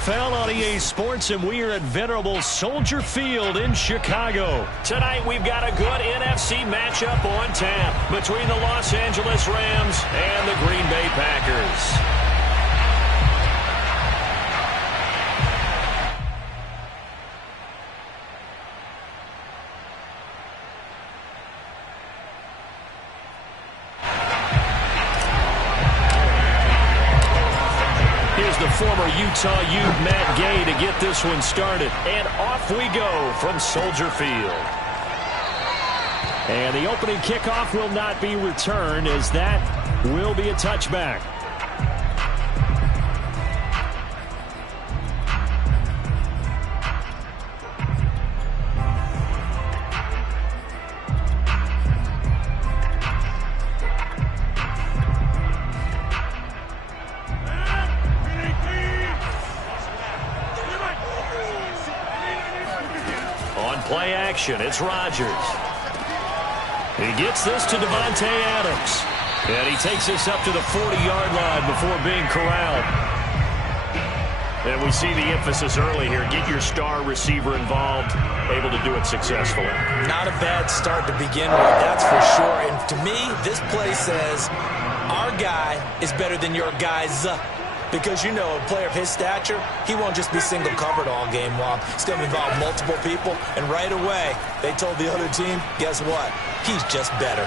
NFL on EA Sports, and we are at venerable Soldier Field in Chicago. Tonight, we've got a good NFC matchup on tap between the Los Angeles Rams and the Green Bay Packers. Former Utah Ute Matt Gay to get this one started. And off we go from Soldier Field. And the opening kickoff will not be returned, as that will be a touchback. Play action, it's Rodgers. He gets this to Davante Adams. And he takes this up to the 40-yard line before being corralled. And we see the emphasis early here. Get your star receiver involved, able to do it successfully. Not a bad start to begin with, that's for sure. And to me, this play says, our guy is better than your guy's. Because, you know, a player of his stature, he won't just be single covered all game long. It's going to involve multiple people. And right away, they told the other team, guess what? He's just better.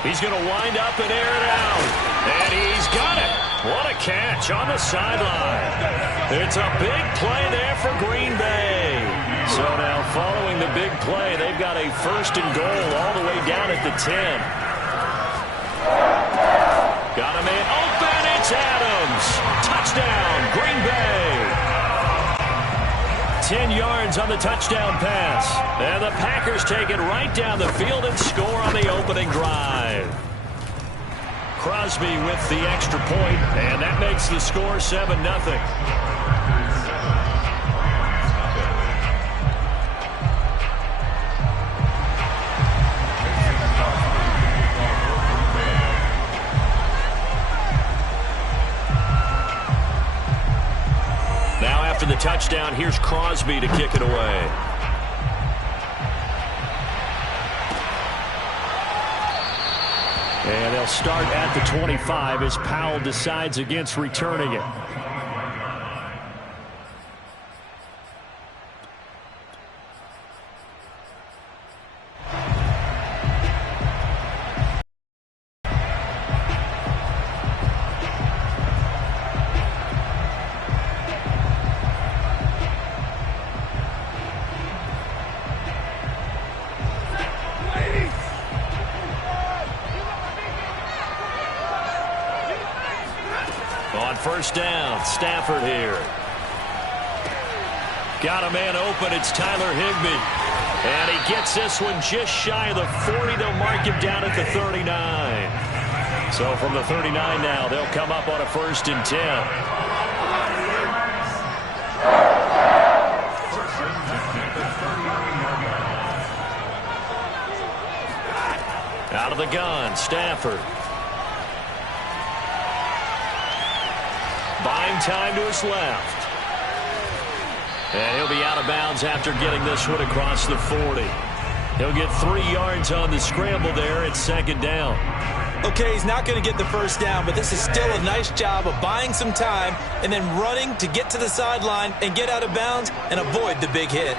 He's going to wind up and air it out. And he's got it. What a catch on the sideline. It's a big play there for Green Bay. So now following the big play, they've got a 1st and goal all the way down at the 10. Got a man open. It's Adams. Touchdown, Green Bay. 10 yards on the touchdown pass. And the Packers take it right down the field and score on the opening drive. Crosby with the extra point, and that makes the score 7-0. After the touchdown, here's Crosby to kick it away. And they'll start at the 25 as Powell decides against returning it. First down, Stafford here. Got a man open, it's Tyler Higbee. And he gets this one just shy of the 40. They'll mark him down at the 39. So from the 39 now, they'll come up on a 1st and 10. Out of the gun, Stafford. Buying time to his left. And he'll be out of bounds after getting this one across the 40. He'll get 3 yards on the scramble there at 2nd down. Okay, he's not going to get the 1st down, but this is still a nice job of buying some time and then running to get to the sideline and get out of bounds and avoid the big hit.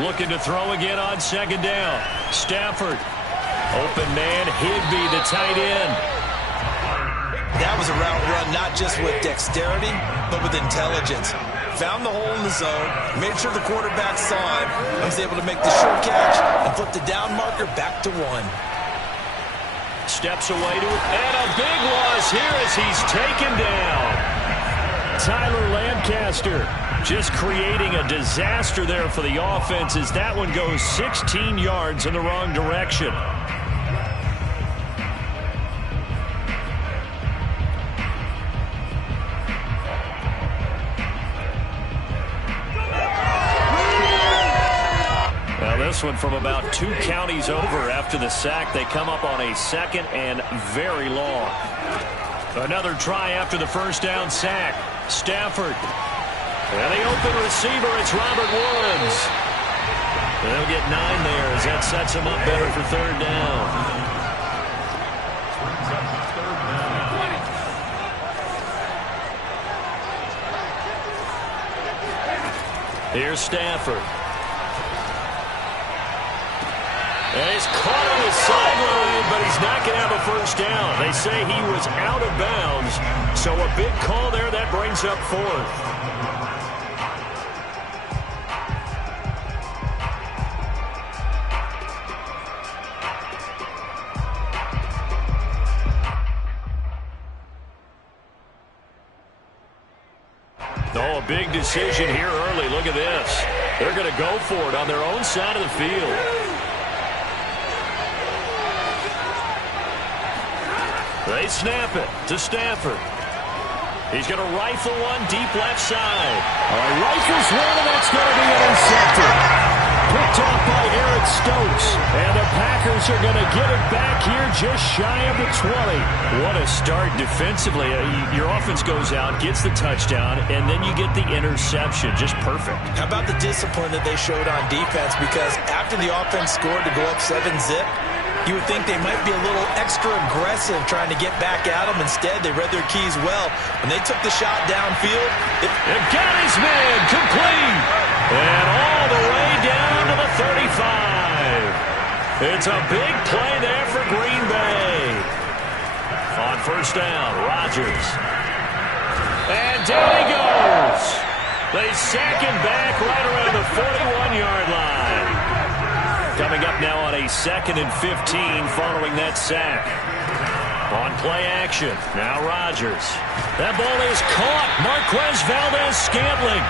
Looking to throw again on 2nd down. Stafford. Open man, Higbee, the tight end. That was a route run not just with dexterity, but with intelligence. Found the hole in the zone, made sure the quarterback saw him, and was able to make the short catch and flip the down marker back to 1. Steps away to it, and a big loss here as he's taken down. Tyler Lancaster just creating a disaster there for the offense as that one goes 16 yards in the wrong direction. This one from about 2 counties over after the sack. They come up on a 2nd and very long. Another try after the 1st down sack. Stafford. And the open receiver, it's Robert Woods. They'll get 9 there as that sets him up better for third down. Here's Stafford. And he's caught on the sideline, but he's not going to have a first down. They say he was out of bounds, so a big call there that brings up 4th. Oh, a big decision here early. Look at this. They're going to go for it on their own side of the field. They snap it to Stafford. He's going to rifle one deep left side. Rifles one, and that's going to be intercepted. Picked off by Eric Stokes. And the Packers are going to get it back here just shy of the 20. What a start defensively. Your offense goes out, gets the touchdown, and then you get the interception. Just perfect. How about the discipline that they showed on defense? Because after the offense scored to go up 7-zip, you would think they might be a little extra aggressive trying to get back at them. Instead, they read their keys well. When they took the shot downfield, it got his man complete. And all the way down to the 35. It's a big play there for Green Bay. On first down, Rodgers. And down he goes. They sack him back right around the 41-yard line. Coming up now on a 2nd and 15 following that sack. On play action, now Rodgers. That ball is caught. Marquez Valdes-Scantling.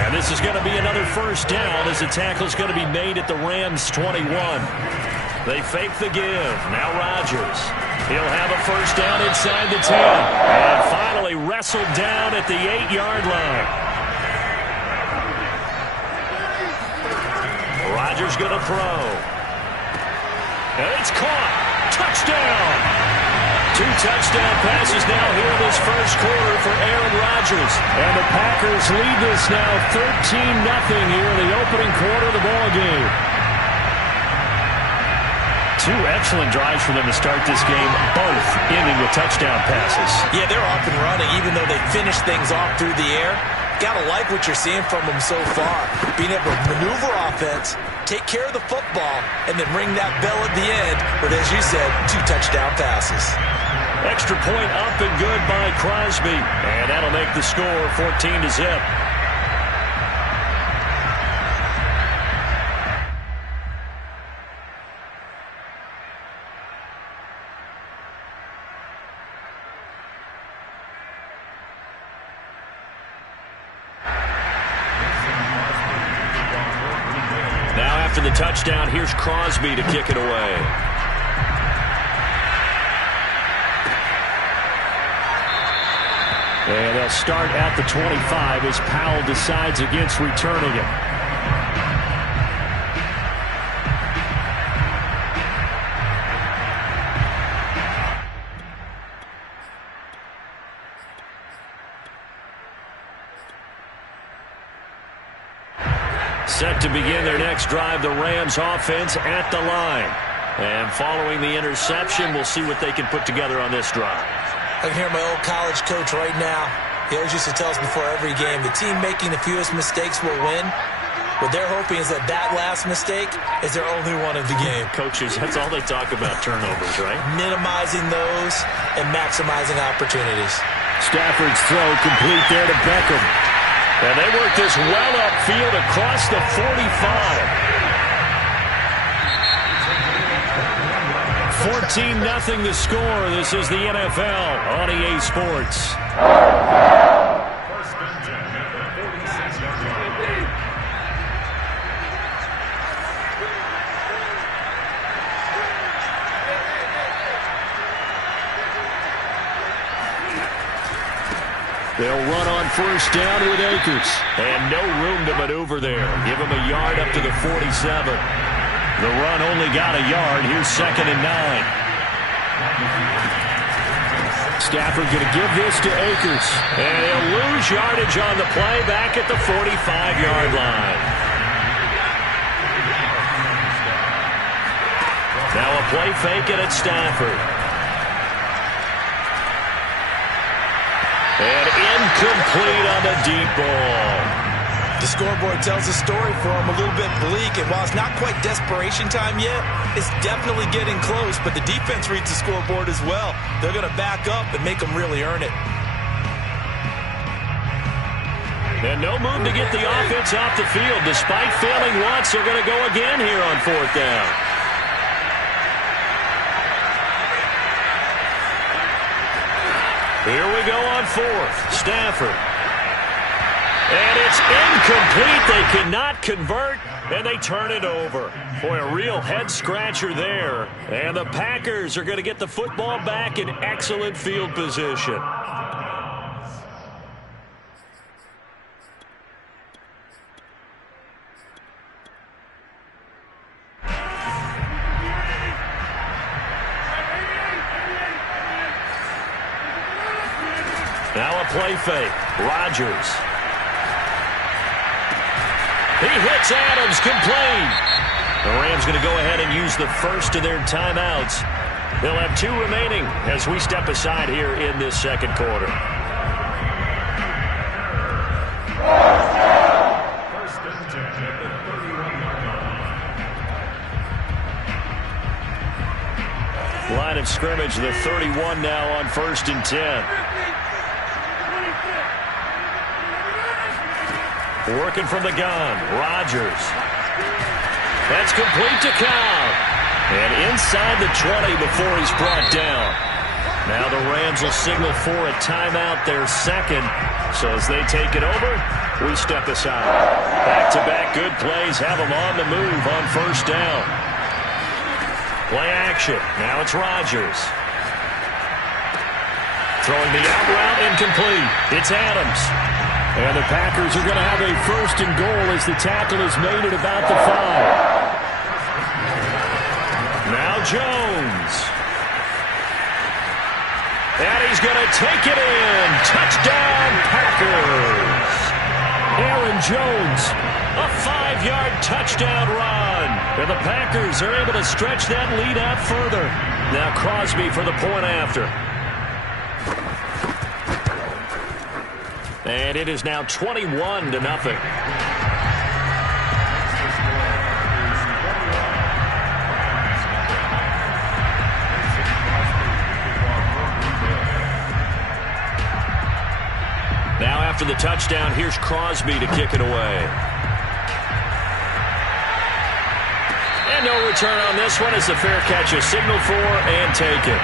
And this is going to be another first down as the tackle's going to be made at the Rams' 21. They fake the give. Now Rodgers. He'll have a first down inside the 10. And finally wrestled down at the 8-yard line. Rodgers going to throw. And it's caught. Touchdown. 2 touchdown passes now here in this first quarter for Aaron Rodgers. And the Packers lead this now 13-0 here in the opening quarter of the ball game. 2 excellent drives for them to start this game, both ending with touchdown passes. Yeah, they're off and running, even though they finished things off through the air. Gotta like what you're seeing from them so far. Being able to maneuver offense, take care of the football, and then ring that bell at the end with, as you said, 2 touchdown passes. Extra point up and good by Crosby. And that'll make the score 14-0. Now after the touchdown, here's Crosby to kick it away. And they'll start at the 25 as Powell decides against returning it. Set to begin their next drive, the Rams offense at the line. And following the interception, we'll see what they can put together on this drive. I can hear my old college coach right now. He always used to tell us before every game, the team making the fewest mistakes will win. What they're hoping is that last mistake is their only one of the game. Coaches, that's all they talk about, turnovers, right? Minimizing those and maximizing opportunities. Stafford's throw complete there to Beckham. And they work this well upfield across the 45. 14-0 the score. This is the NFL on EA Sports. They'll run on first down with Akers. And no room to maneuver there. Give him a yard up to the 47. The run only got a yard. Here's 2nd and 9. Stafford going to give this to Akers. And he'll lose yardage on the play back at the 45-yard line. Now a play fake it at Stafford. And incomplete on the deep ball. The scoreboard tells a story for him, a little bit bleak, and while it's not quite desperation time yet, it's definitely getting close, but the defense reads the scoreboard as well. They're going to back up and make them really earn it. And no move to get the offense off the field. Despite failing once, they're going to go again here on 4th down. Here we go on 4th. Stafford. And it's incomplete. They cannot convert, and they turn it over. Boy, a real head-scratcher there. And the Packers are going to get the football back in excellent field position. Now a play fake. Rodgers. He hits Adams, complete. The Rams going to go ahead and use the first of their timeouts. They'll have 2 remaining as we step aside here in this second quarter. Line of scrimmage, the 31 now on 1st and 10. Working from the gun, Rodgers. That's complete to Cobb. And inside the 20 before he's brought down. Now the Rams will signal for a timeout, their second. So as they take it over, we step aside. Back-to-back good plays have them on the move on 1st down. Play action. Now it's Rodgers. Throwing the out route incomplete. It's Adams. And the Packers are going to have a 1st and goal as the tackle is made at about the 5. Now Jones. And he's going to take it in. Touchdown, Packers. Aaron Jones. A 5-yard touchdown run. And the Packers are able to stretch that lead out further. Now Crosby for the point after. And it is now 21-0. Now after the touchdown, here's Crosby to kick it away. And no return on this one as the fair catch is signaled for and taken.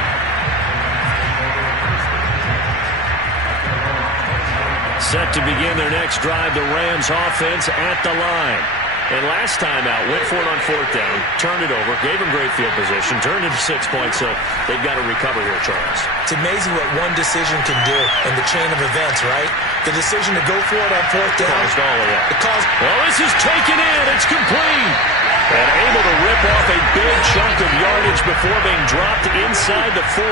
Set to begin their next drive, the Rams offense at the line. And last time out, went for it on 4th down, turned it over, gave them great field position, turned it to 6 points, so they've got to recover here, Charles. It's amazing what one decision can do in the chain of events, right? The decision to go for it on 4th down. Caused all of that. Well, this is taken in. It's complete. And able to rip off a big chunk of yardage before being dropped inside the 40.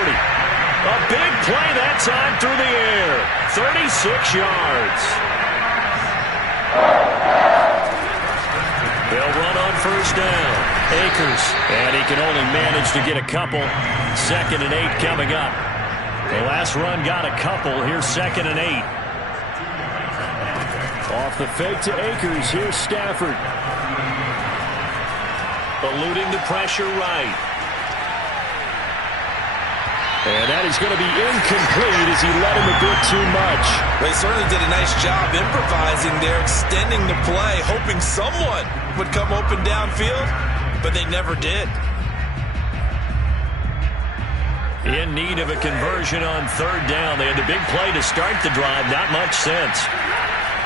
A big play that time through the air. 36 yards. They'll run on 1st down. Akers. And he can only manage to get a couple. 2nd and 8 coming up. The last run got a couple. Here's 2nd and 8. Off the fake to Akers. Here's Stafford. Eluding the pressure right. And that is going to be incomplete as he let him a bit too much. They certainly did a nice job improvising there, extending the play, hoping someone would come open downfield, but they never did. In need of a conversion on 3rd down. They had the big play to start the drive, not much sense.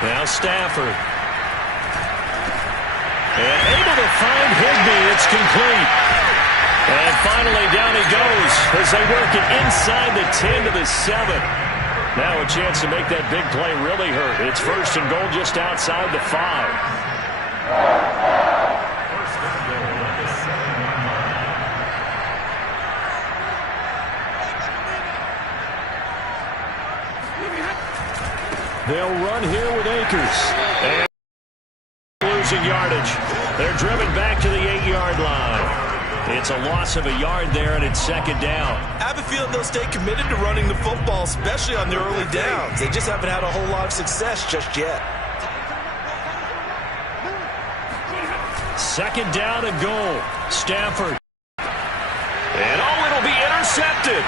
Now Stafford. And able to find Higbee. It's complete. And finally down he goes as they work it inside the 10 to the 7. Now a chance to make that big play really hurt. It's 1st and goal just outside the 5. They'll run here with Akers. And losing yardage. They're driven back to the 8-yard line. It's a loss of a yard there, and it's second down. I have a feeling they'll stay committed to running the football, especially on their early downs. They just haven't had a whole lot of success just yet. Second down and goal. Stafford. And it'll be intercepted.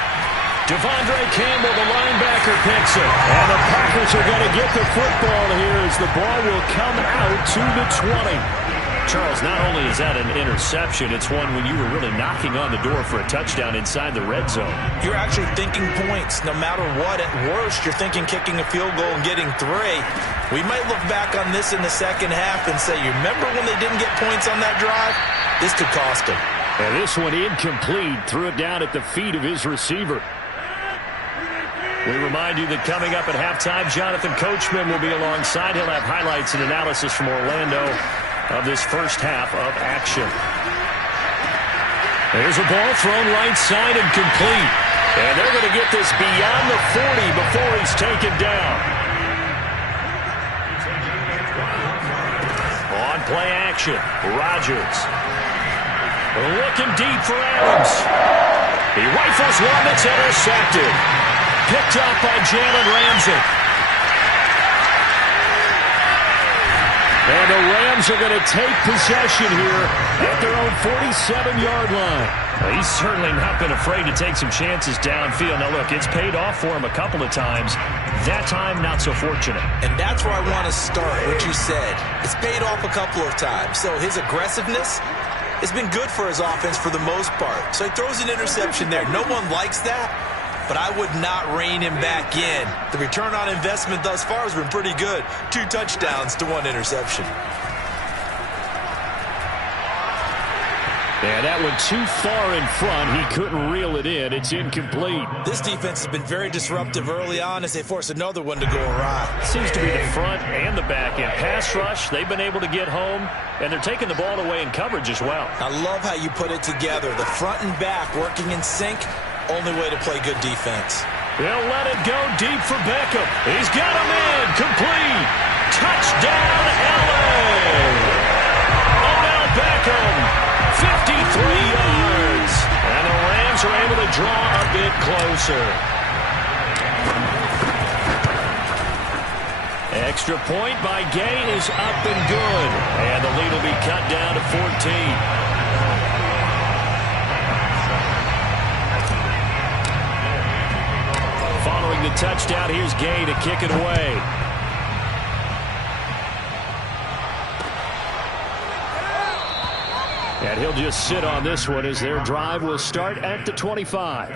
Devondre Campbell, the linebacker, picks it. And the Packers are going to get the football here as the ball will come out to the 20. Charles, not only is that an interception, it's one when you were really knocking on the door for a touchdown inside the red zone. You're actually thinking points. No matter what, at worst, you're thinking kicking a field goal and getting 3. We might look back on this in the second half and say, you remember when they didn't get points on that drive? This could cost them. And this one incomplete. Threw it down at the feet of his receiver. We remind you that coming up at halftime, Jonathan Coachman will be alongside. He'll have highlights and analysis from Orlando of this first half of action. There's a ball thrown right side and complete. And they're going to get this beyond the 40 before he's taken down. On play action, Rodgers. Looking deep for Adams. He rifles one that's intercepted. Picked up by Jalen Ramsey. And the Rams are going to take possession here at their own 47-yard line. He's certainly not been afraid to take some chances downfield. Now, look, it's paid off for him a couple of times. That time, not so fortunate. And that's where I want to start, what you said. It's paid off a couple of times. So his aggressiveness has been good for his offense for the most part. So he throws an interception there. No one likes that. But I would not rein him back in. The return on investment thus far has been pretty good. 2 touchdowns to 1 interception. Yeah, that went too far in front. He couldn't reel it in. It's incomplete. This defense has been very disruptive early on as they force another one to go awry. Seems to be the front and the back end. Pass rush, they've been able to get home, and they're taking the ball away in coverage as well. I love how you put it together. The front and back working in sync. Only way to play good defense. They'll let it go deep for Beckham. He's got him in. Complete. Touchdown, L.A. Odell Beckham, 53 yards. And the Rams are able to draw a bit closer. Extra point by Gay is up and good. And the lead will be cut down to 14. Following the touchdown, here's Gay to kick it away. And he'll just sit on this one as their drive will start at the 25.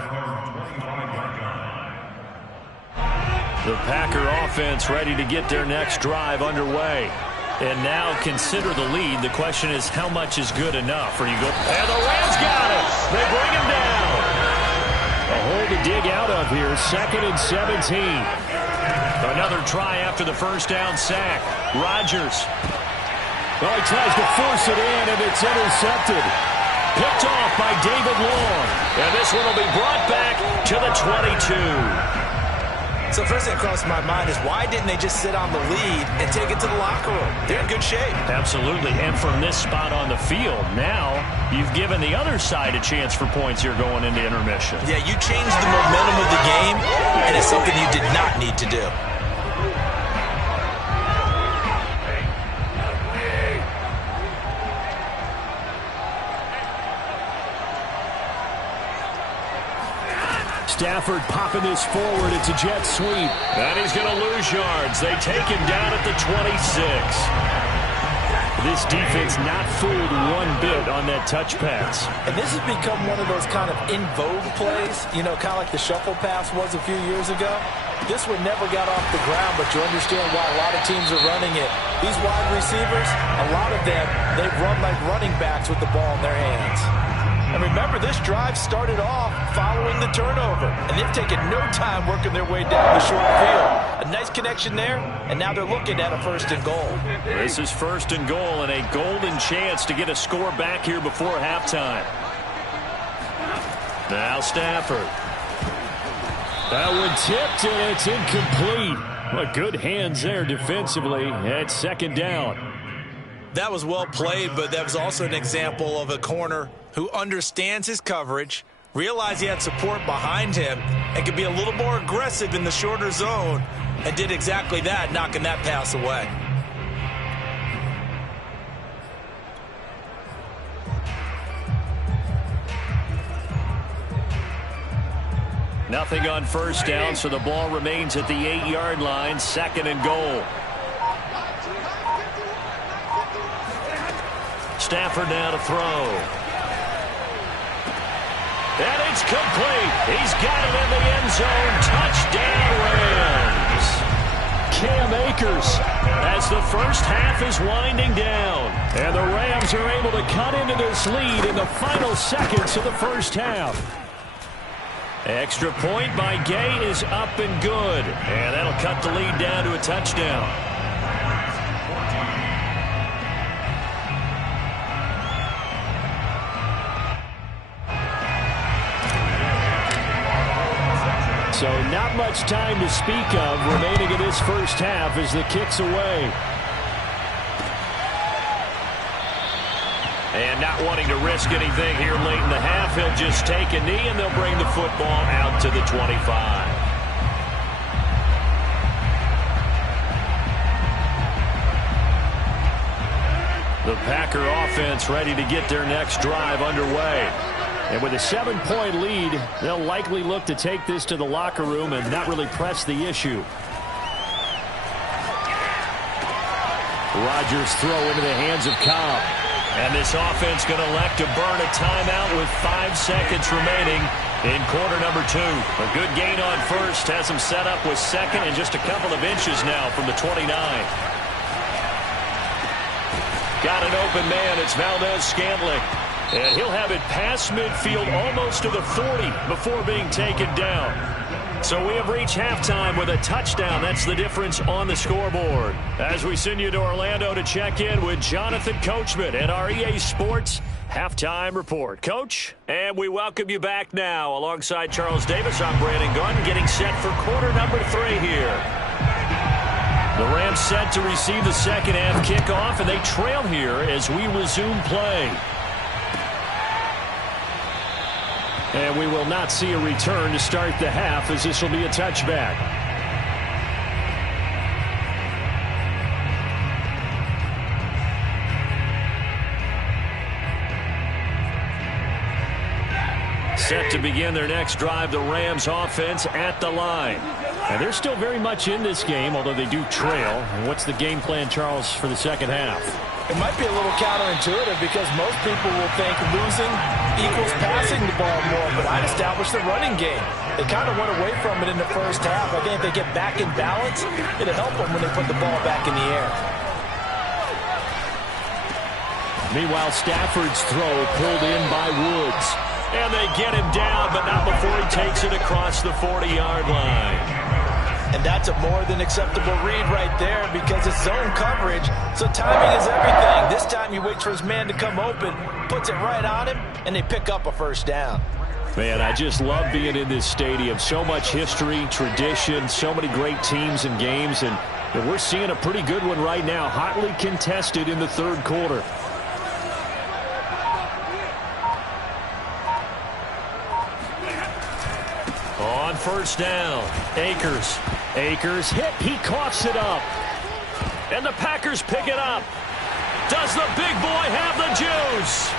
The Packer offense ready to get their next drive underway. And now consider the lead. The question is, how much is good enough? Or you go, and the Rams got it. They bring him down. A hole to dig out of here, 2nd and 17. Another try after the first down sack. Rodgers. Well, he tries to force it in, and it's intercepted. Picked off by David Long. And this one will be brought back to the 22. So first thing that crossed my mind is why didn't they just sit on the lead and take it to the locker room? They're in good shape. Absolutely. And from this spot on the field, now you've given the other side a chance for points here going into intermission. Yeah, you changed the momentum of the game, and it's something you did not need to do. Stafford popping this forward. It's a jet sweep. And he's going to lose yards. They take him down at the 26. This defense not fooled one bit on that touch pass. And this has become one of those kind of in vogue plays, you know, kind of like the shuffle pass was a few years ago. This one never got off the ground, but you understand why a lot of teams are running it. These wide receivers, a lot of them, they've run like running backs with the ball in their hands. And remember, this drive started off following the turnover. And they've taken no time working their way down the short field. A nice connection there, and now they're looking at a 1st and goal. This is 1st and goal and a golden chance to get a score back here before halftime. Now Stafford. That one tipped, and it's incomplete. Well, good hands there defensively at second down. That was well played, but that was also an example of a corner who understands his coverage, realized he had support behind him, and could be a little more aggressive in the shorter zone, and did exactly that, knocking that pass away. Nothing on first down, so the ball remains at the 8-yard line, 2nd and goal. Stafford now to throw. And it's complete. He's got it in the end zone. Touchdown, Rams. Cam Akers as the first half is winding down. And the Rams are able to cut into this lead in the final seconds of the first half. Extra point by Gay is up and good. And that'll cut the lead down to a touchdown. So not much time to speak of remaining in this first half as the kick's away. And not wanting to risk anything here late in the half, he'll just take a knee and they'll bring the football out to the 25. The Packer offense ready to get their next drive underway. And with a 7-point lead, they'll likely look to take this to the locker room and not really press the issue. Rodgers throw into the hands of Cobb. And this offense going to elect to burn a timeout with 5 seconds remaining in quarter number 2. A good gain on first has him set up with second and just a couple of inches now from the 29. Got an open man. It's Valdez-Scantling. And he'll have it past midfield almost to the 40 before being taken down. So we have reached halftime with a touchdown. That's the difference on the scoreboard. As we send you to Orlando to check in with Jonathan Coachman at our EA Sports Halftime Report. Coach, and we welcome you back now. Alongside Charles Davis, I'm Brandon Garden, getting set for quarter number 3 here. The Rams set to receive the second half kickoff, and they trail here as we resume play. And we will not see a return to start the half, as this will be a touchback. Set to begin their next drive, the Rams offense at the line. And they're still very much in this game, although they do trail. And what's the game plan, Charles, for the second half? It might be a little counterintuitive because most people will think losing equals passing the ball more, but I'd establish the running game. They kind of went away from it in the first half. I think if they get back in balance, it'll help them when they put the ball back in the air. Meanwhile, Stafford's throw pulled in by Woods. And they get him down, but not before he takes it across the 40-yard line. And that's a more than acceptable read right there because it's zone coverage, so timing is everything. This time he waits for his man to come open, puts it right on him, and they pick up a first down. Man, I just love being in this stadium. So much history, tradition, so many great teams and games, and we're seeing a pretty good one right now, hotly contested in the third quarter. On first down, Akers. Akers hit. He coughs it up. And the Packers pick it up. Does the big boy have the juice?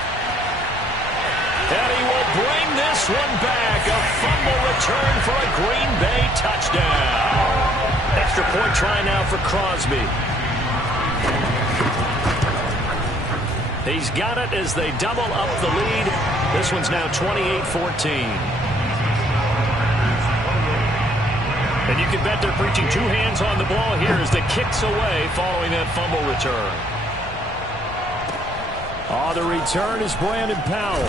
And he will bring this one back. A fumble return for a Green Bay touchdown. Extra point try now for Crosby. He's got it as they double up the lead. This one's now 28-14. And you can bet they're preaching 2 hands on the ball here as the kick's away following that fumble return. The return is Brandon Powell.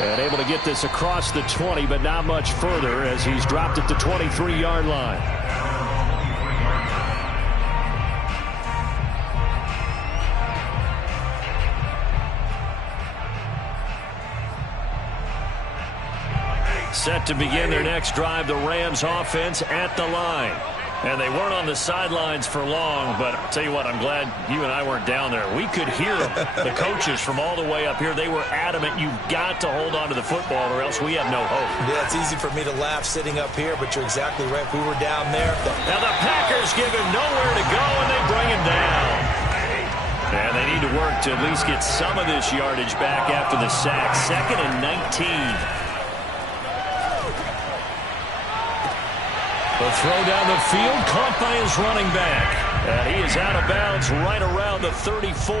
And able to get this across the 20, but not much further as he's dropped at the 23-yard line. Set to begin their next drive, the Rams offense at the line. And they weren't on the sidelines for long, but I'll tell you what, I'm glad you and I weren't down there. We could hear them, the coaches from all the way up here. They were adamant, you've got to hold on to the football or else we have no hope. Yeah, it's easy for me to laugh sitting up here, but you're exactly right. If we were down there. Now the Packers give him nowhere to go, and they bring him down. And they need to work to at least get some of this yardage back after the sack. 2nd and 19. The throw down the field, caught by his running back. And he is out of bounds right around the 34.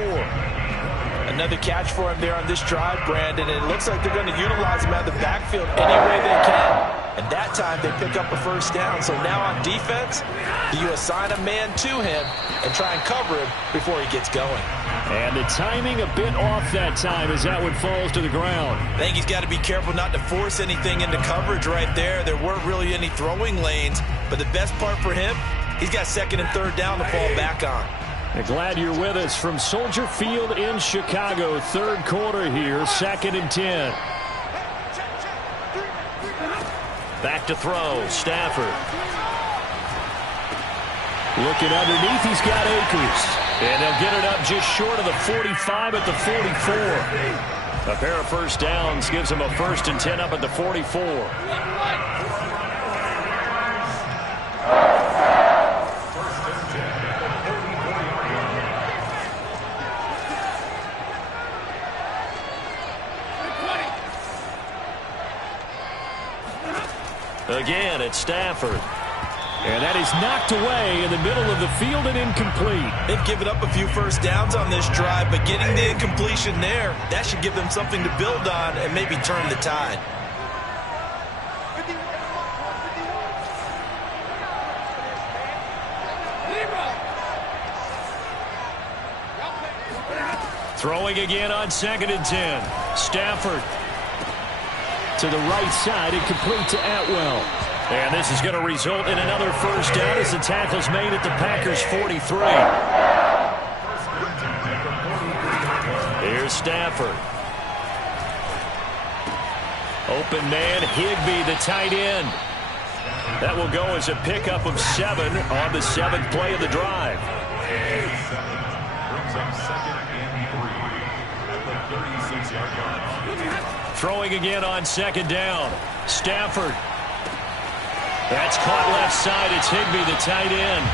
Another catch for him there on this drive, Brandon. And it looks like they're going to utilize him out of the backfield any way they can. And that time they pick up a first down. So now on defense, you assign a man to him and try and cover him before he gets going. And the timing a bit off that time as that one falls to the ground. I think he's got to be careful not to force anything into coverage right there. There weren't really any throwing lanes. But the best part for him, he's got 2nd and 3rd down to fall back on. And glad you're with us from Soldier Field in Chicago. 3rd quarter here, 2nd and 10. Back to throw, Stafford. Looking underneath, he's got Akers. And they'll get it up just short of the 45 at the 44. A pair of first downs gives them a 1st and 10 up at the 44. Again, it's Stafford. And that is knocked away in the middle of the field and incomplete. They've given up a few first downs on this drive, but getting the incompletion there, that should give them something to build on and maybe turn the tide. Throwing again on 2nd and 10. Stafford to the right side, incomplete to Atwell. And this is going to result in another first down as the tackle's made at the Packers' 43. Here's Stafford. Open man, Higbee, the tight end. That will go as a pickup of 7 on the 7th play of the drive. Throwing again on 2nd down. Stafford. That's caught left side. It's Higbee, the tight end.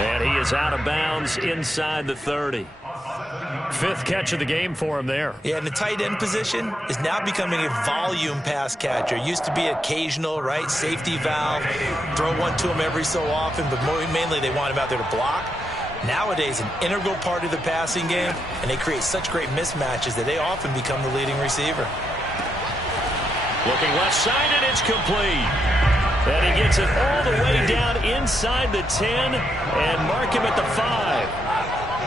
And he is out of bounds inside the 30. 5th catch of the game for him there. Yeah, and the tight end position is now becoming a volume pass catcher. Used to be occasional, right? Safety valve. Throw one to him every so often, but mainly they want him out there to block. Nowadays, an integral part of the passing game, and they create such great mismatches that they often become the leading receiver. Looking left side, and it's complete. And he gets it all the way down inside the 10 and mark him at the 5.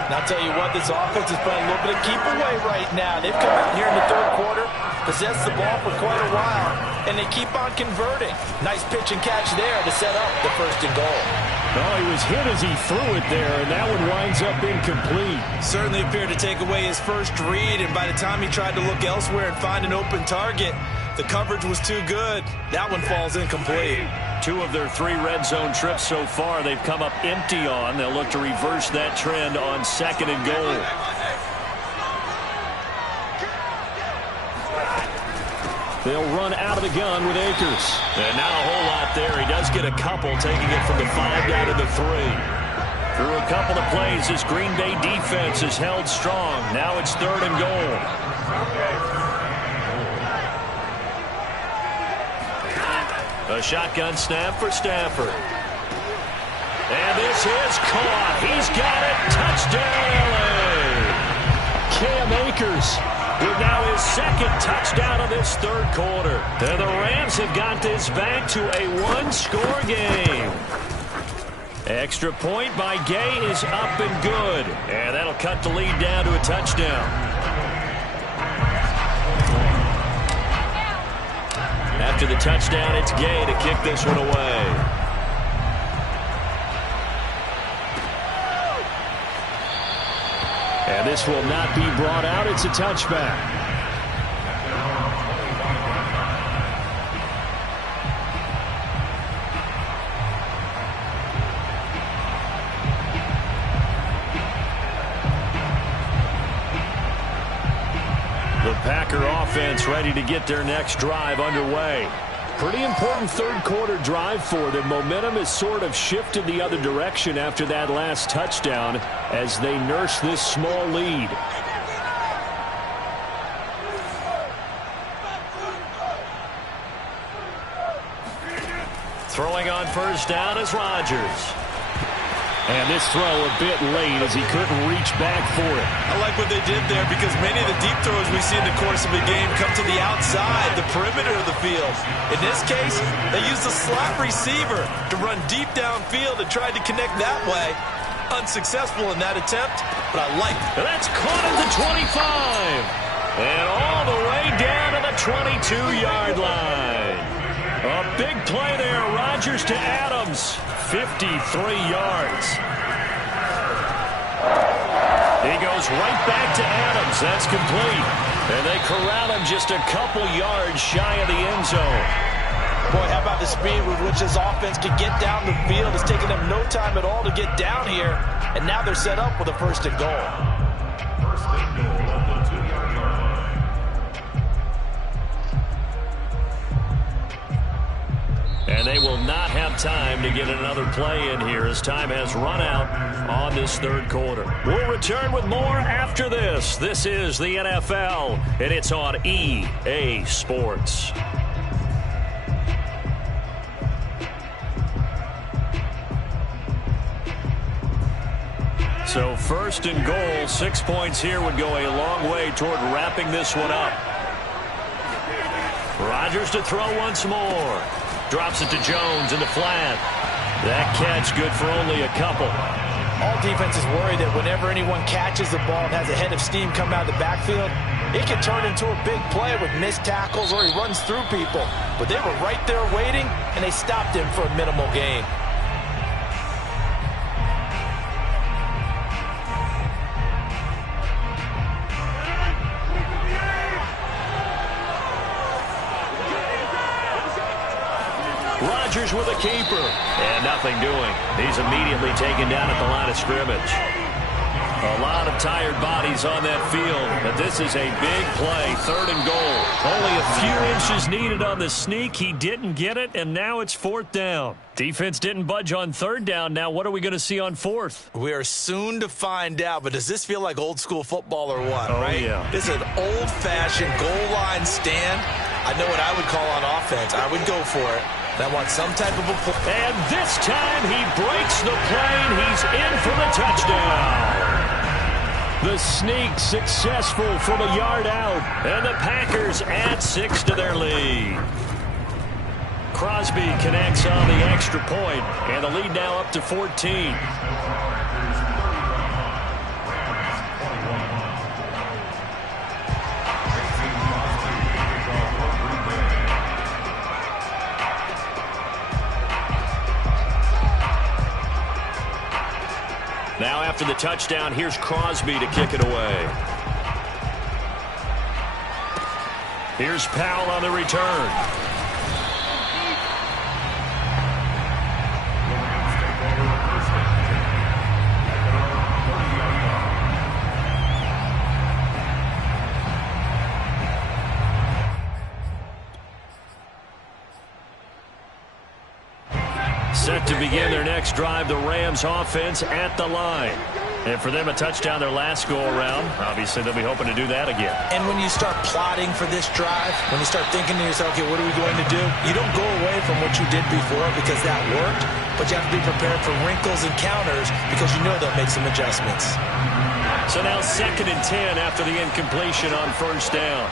Now, I'll tell you what, this offense is playing a little bit of keep away right now. They've come out here in the 3rd quarter, possessed the ball for quite a while, and they keep on converting. Nice pitch and catch there to set up the 1st and goal. Well, he was hit as he threw it there, and that one winds up incomplete. Certainly appeared to take away his first read, and by the time he tried to look elsewhere and find an open target, the coverage was too good. That one falls incomplete. 2 of their 3 red zone trips so far they've come up empty on. They'll look to reverse that trend on 2nd and goal. They'll run out of the gun with Akers. And not a whole lot there. He does get a couple, taking it from the 5 down to the 3. Through a couple of plays, this Green Bay defense is held strong. Now it's 3rd and goal. A shotgun snap for Stafford. And this is caught. He's got it. Touchdown, LA. Cam Akers with now his 2nd touchdown of this 3rd quarter. And the Rams have got this back to a 1-score game. Extra point by Gay is up and good. And that'll cut the lead down to a touchdown. After the touchdown, it's Gay to kick this one away. And this will not be brought out. It's a touchback. The Packer offense ready to get their next drive underway. Pretty important third quarter drive for them. Momentum has sort of shifted the other direction after that last touchdown as they nurse this small lead. Throwing on first down is Rodgers. And this throw a bit late as he couldn't reach back for it. I like what they did there because many of the deep throws we see in the course of a game come to the outside, the perimeter of the field. In this case, they used a slot receiver to run deep downfield and tried to connect that way. Unsuccessful in that attempt, but I like it. That's caught at the 25. And all the way down to the 22-yard line. A big play there. Rodgers to Adams. 53 yards. He goes right back to Adams. That's complete. And they corral him just a couple yards shy of the end zone. Boy, how about the speed with which this offense can get down the field? It's taken them no time at all to get down here. And now they're set up with a first and goal. First and goal on the 2-yard line. And they will not have time to get another play in here as time has run out on this third quarter. We'll return with more after this. This is the NFL, and it's on EA Sports. So first and goal, 6 points here would go a long way toward wrapping this one up. Rodgers to throw once more. Drops it to Jones in the flat. That catch good for only a couple. All defenses worry that whenever anyone catches the ball and has a head of steam come out of the backfield, it can turn into a big play with missed tackles or he runs through people. But they were right there waiting, and they stopped him for a minimal gain. Rodgers with a keeper. And nothing doing. He's immediately taken down at the line of scrimmage. A lot of tired bodies on that field, but this is a big play. Third and goal. Only a few inches needed on the sneak. He didn't get it, and now it's fourth down. Defense didn't budge on third down. Now what are we going to see on fourth? We are soon to find out, but does this feel like old school football or what, Oh, right? yeah. This is an old-fashioned goal line stand. I know what I would call on offense. I would go for it. I want some type of a play. And this time he breaks the plane. He's in for the touchdown. The sneak successful from a yard out. And the Packers add 6 to their lead. Crosby connects on the extra point, and the lead now up to 14. Now after the touchdown, here's Crosby to kick it away. Here's Powell on the return. Set to begin their next drive, the Rams offense at the line. And for them, a touchdown their last go-around. Obviously, they'll be hoping to do that again. And when you start plotting for this drive, when you start thinking to yourself, okay, what are we going to do? You don't go away from what you did before because that worked, but you have to be prepared for wrinkles and counters because you know they'll make some adjustments. So now 2nd and 10 after the incompletion on first down.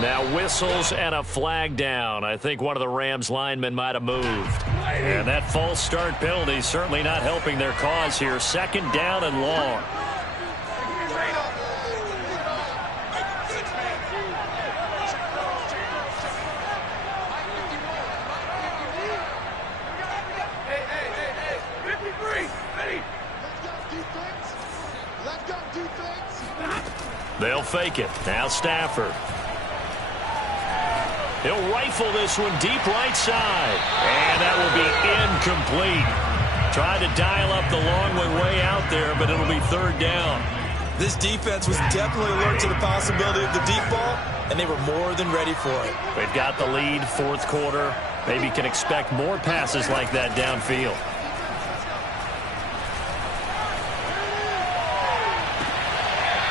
Now whistles and a flag down. I think one of the Rams linemen might have moved. And that false start penalty certainly not helping their cause here. 2nd down and long. They'll fake it. Now Stafford. He'll rifle this one deep right side. And that will be incomplete. Tried to dial up the long way out there, but it'll be third down. This defense was definitely alert to the possibility of the deep ball, and they were more than ready for it. They've got the lead, fourth quarter. Maybe can expect more passes like that downfield.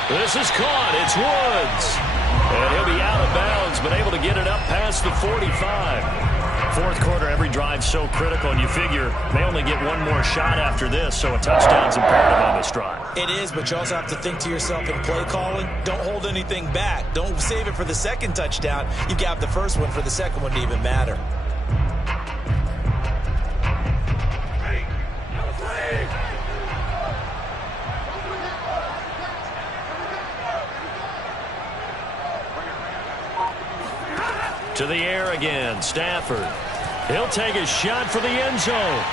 This is caught. It's Woods. And he'll be out of bounds, but able to get it up past the 45. Fourth quarter, every drive so critical, and you figure they only get one more shot after this, so a touchdown's imperative on this drive. It is, but you also have to think to yourself in play calling, don't hold anything back. Don't save it for the second touchdown. You got the first one for the second one to even matter. To the air again, Stafford. He'll take a shot for the end zone.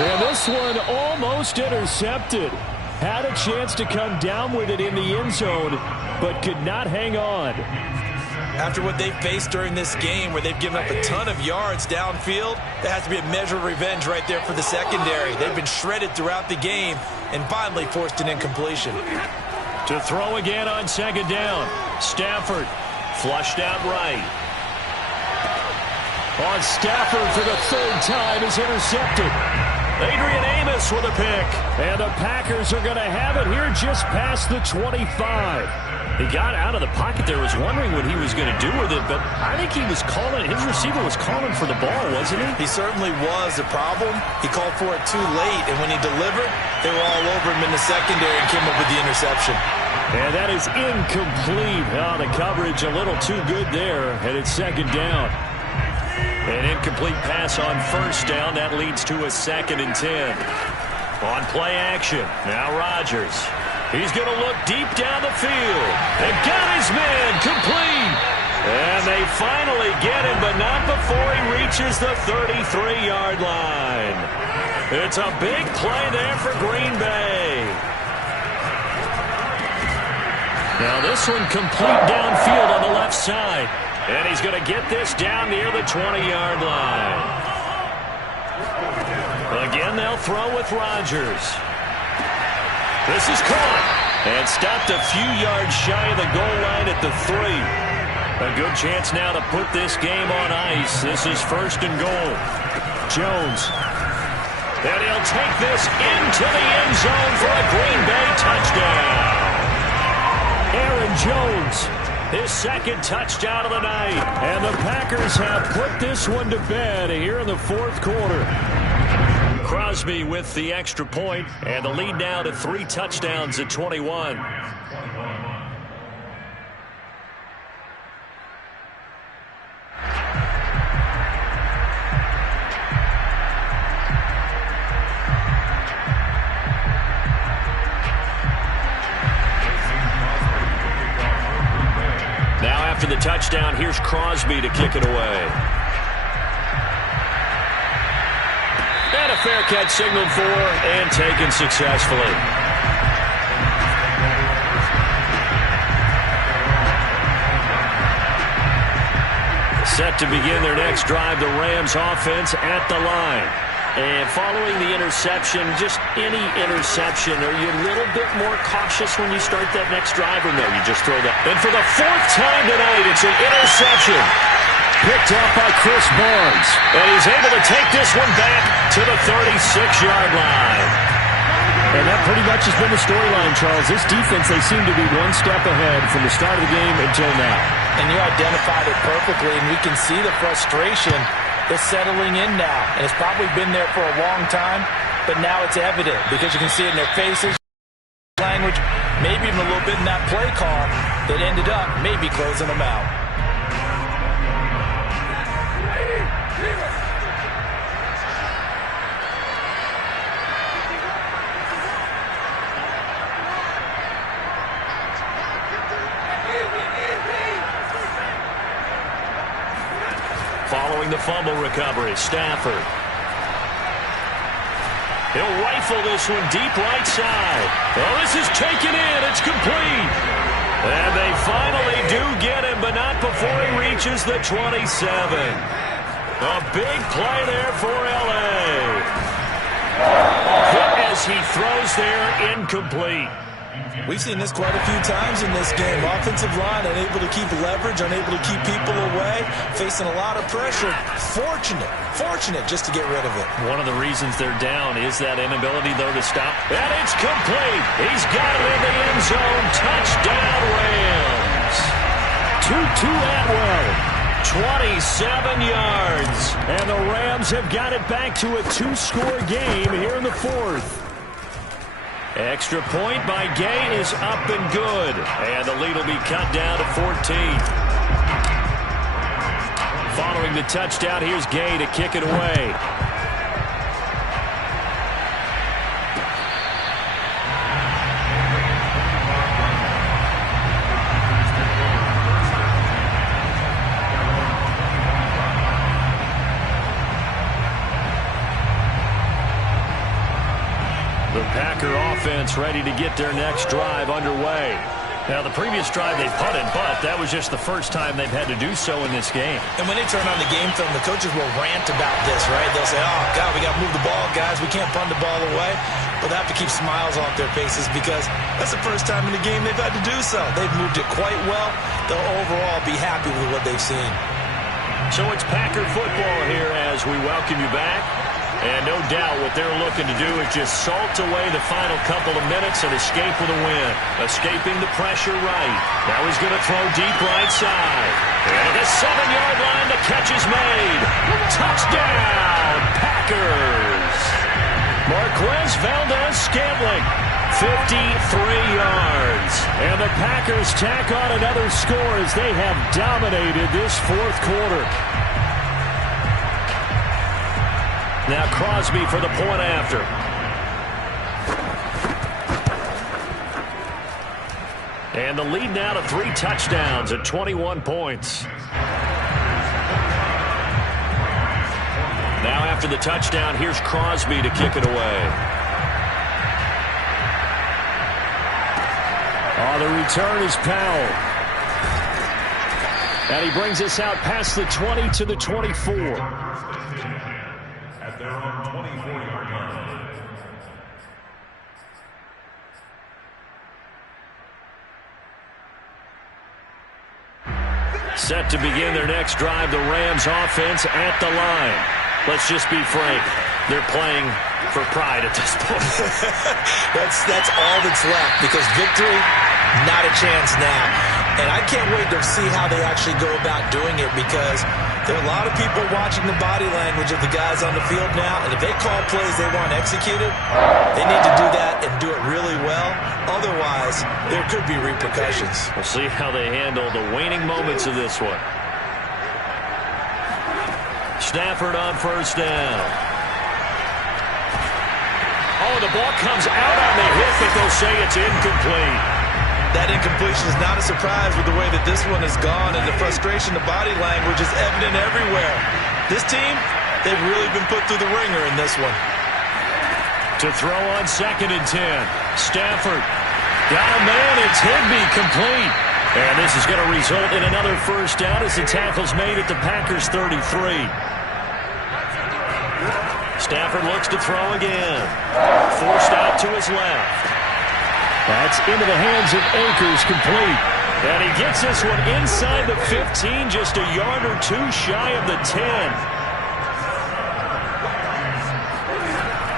And this one almost intercepted. Had a chance to come down with it in the end zone, but could not hang on. After what they've faced during this game, where they've given up a ton of yards downfield, there has to be a measure of revenge right there for the secondary. They've been shredded throughout the game and finally forced an incompletion. To throw again on second down. Stafford. Flushed out right. On Stafford for the third time is intercepted. Adrian Amos with a pick. And the Packers are going to have it here just past the 25. He got out of the pocket there, was wondering what he was going to do with it, but I think he was calling, his receiver was calling for the ball, wasn't he? He certainly was. The problem, he called for it too late, and when he delivered, they were all over him in the secondary and came up with the interception. And that is incomplete. Oh, the coverage a little too good there, and it's second down. An incomplete pass on first down. That leads to a 2nd and 10. On play action, now Rodgers. He's going to look deep down the field. And got his man complete. And they finally get him, but not before he reaches the 33-yard line. It's a big play there for Green Bay. Now this one complete downfield on the left side. And he's going to get this down near the 20-yard line. Again, they'll throw with Rodgers. This is caught. And stopped a few yards shy of the goal line at the 3. A good chance now to put this game on ice. This is 1st and goal. Jones. And he'll take this into the end zone for a Green Bay touchdown. Aaron Jones, his 2nd touchdown of the night. And the Packers have put this one to bed here in the fourth quarter. Crosby with the extra point, and the lead now to 3 touchdowns at 21. After the touchdown, here's Crosby to kick it away. And a fair catch signaled for and taken successfully. Set to begin their next drive, the Rams offense at the line. And following the interception, just any interception, are you a little bit more cautious when you start that next drive, or no, you just throw that? And for the 4th time tonight, it's an interception. Picked up by Chris Barnes. And he's able to take this one back to the 36-yard line. And that pretty much has been the storyline, Charles. This defense, they seem to be one step ahead from the start of the game until now. And you identified it perfectly, and we can see the frustration that's settling in now. And it's probably been there for a long time, but now it's evident because you can see it in their faces, language, maybe even a little bit in that play call that ended up maybe closing them out. Following the fumble recovery, Stafford. He'll rifle this one deep right side. Oh, this is taken in. It's complete. And they finally do get him, but not before he reaches the 27. A big play there for L.A. Hit as he throws there, incomplete. We've seen this quite a few times in this game. Offensive line unable to keep leverage, unable to keep people away, facing a lot of pressure. Fortunate just to get rid of it. One of the reasons they're down is that inability, though, to stop. And it's complete. He's got it in the end zone. Touchdown, Rams. Tutu Atwell, 27 yards. And the Rams have got it back to a 2-score game here in the fourth. Extra point by Gay is up and good. And the lead will be cut down to 14. Following the touchdown, here's Gay to kick it away. The Packer offense ready to get their next drive underway. Now, the previous drive they punted, but that was just the first time they've had to do so in this game. And when they turn on the game film, the coaches will rant about this, right? They'll say, oh, God, we got to move the ball, guys. We can't punt the ball away. But they have to keep smiles off their faces because that's the first time in the game they've had to do so. They've moved it quite well. They'll overall be happy with what they've seen. So it's Packer football here as we welcome you back. And no doubt what they're looking to do is just salt away the final couple of minutes and escape with a win. Escaping the pressure right. Now he's going to throw deep right side. And at the 7-yard line, the catch is made. Touchdown, Packers. Marquez Valdez-Scantling, 53 yards. And the Packers tack on another score as they have dominated this fourth quarter. Now Crosby for the point after. And the lead now to 3 touchdowns at 21 points. Now after the touchdown, here's Crosby to kick it away. Oh, the return is Powell. And he brings us out past the 20 to the 24. At their own 24-yard line. Set to begin their next drive, the Rams offense at the line. Let's just be frank. They're playing for pride at this point. That's all that's left because victory, not a chance now. And I can't wait to see how they actually go about doing it because there are a lot of people watching the body language of the guys on the field now. And if they call plays they want executed, they need to do that and do it really well. Otherwise, there could be repercussions. We'll see how they handle the waning moments of this one. Stafford on first down. Oh, the ball comes out on the hit, but they'll say it's incomplete. That incompletion is not a surprise with the way that this one has gone, and the frustration, the body language is evident everywhere. This team, they've really been put through the ringer in this one. To throw on 2nd and 10. Stafford got a man. It's Higbee complete. And this is going to result in another first down as the tackle's made at the Packers 33. Stafford looks to throw again. Forced out to his left. That's into the hands of Akers, complete. And he gets this one inside the 15, just a yard or two shy of the 10.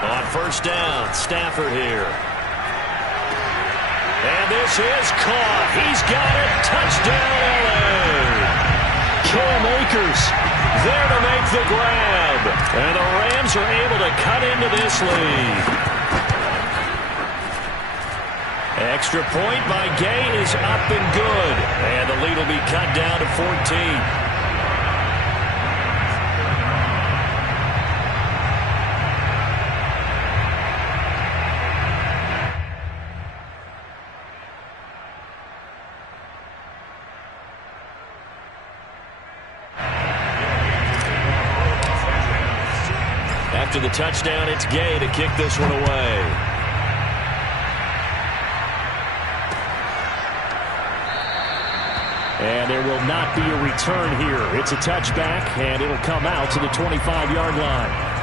On first down, Stafford here. And this is caught. He's got it. Touchdown, L.A. Cam Akers there to make the grab. And the Rams are able to cut into this lead. Extra point by Gay is up and good. And the lead will be cut down to 14. After the touchdown, it's Gay to kick this one away. And there will not be a return here. It's a touchback, and it'll come out to the 25-yard line.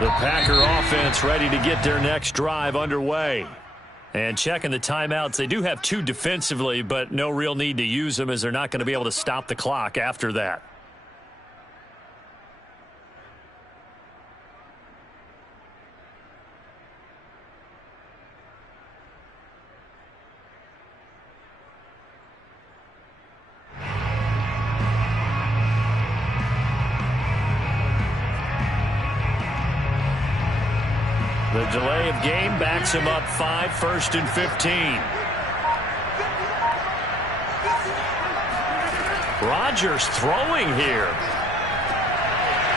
The Packer offense ready to get their next drive underway. And checking the timeouts, they do have 2 defensively, but no real need to use them as they're not going to be able to stop the clock after that. The delay of game backs him up 5, 1st and 15. Rodgers throwing here.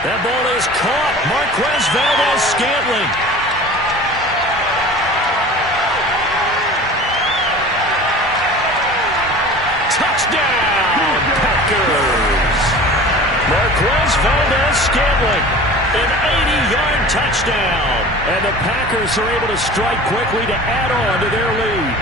That ball is caught. Marquez Valdes-Scantling. Touchdown, Packers. Marquez Valdes-Scantling. An 80-yard touchdown. And the Packers are able to strike quickly to add on to their lead.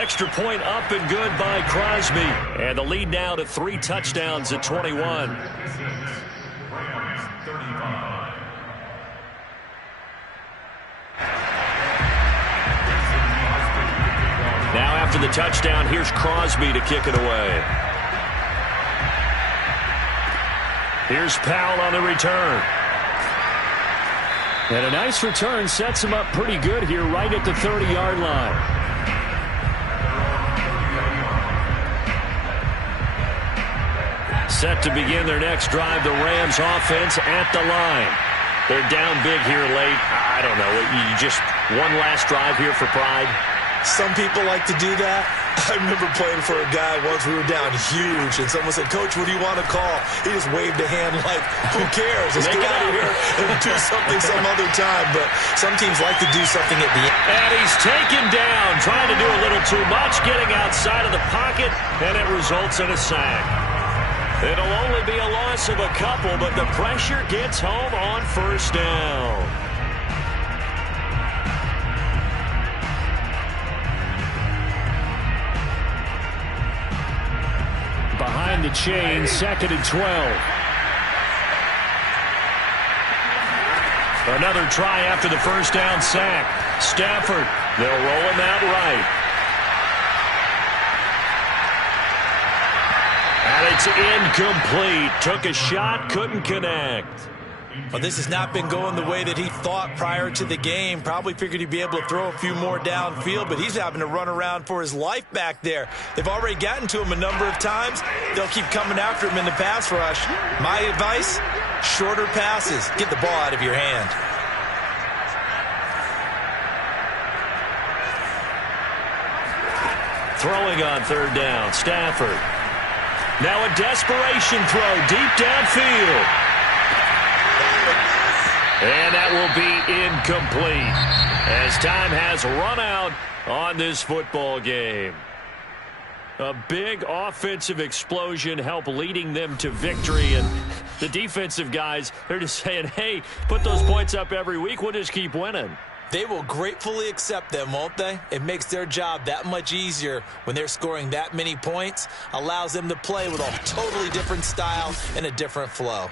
Extra point up and good by Crosby. And the lead now to 3 touchdowns at 21. Now after the touchdown, here's Crosby to kick it away. Here's Powell on the return. And a nice return sets him up pretty good here right at the 30-yard line. Set to begin their next drive, the Rams offense at the line. They're down big here late. I don't know. You just one last drive here for pride. Some people like to do that. I remember playing for a guy once. We were down huge, and someone said, "Coach, what do you want to call?" He just waved a hand like, "Who cares? Let's get out of here and do something some other time." But some teams like to do something at the end. And he's taken down, trying to do a little too much, getting outside of the pocket, and it results in a sack. It'll only be a loss of a couple, but the pressure gets home on 1st down. Behind the chain, 2nd and 12. Another try after the 1st down sack. Stafford, they'll roll him out right. And it's incomplete. Took a shot, couldn't connect. Well, this has not been going the way that he thought prior to the game. Probably figured he'd be able to throw a few more downfield, but he's having to run around for his life back there. They've already gotten to him a number of times. They'll keep coming after him in the pass rush. My advice, shorter passes. Get the ball out of your hand. Throwing on 3rd down, Stafford. Now a desperation throw deep downfield. And that will be incomplete as time has run out on this football game. A big offensive explosion helped leading them to victory. And the defensive guys, they're just saying, hey, put those points up every week. We'll just keep winning. They will gratefully accept them, won't they? It makes their job that much easier when they're scoring that many points. Allows them to play with a totally different style and a different flow.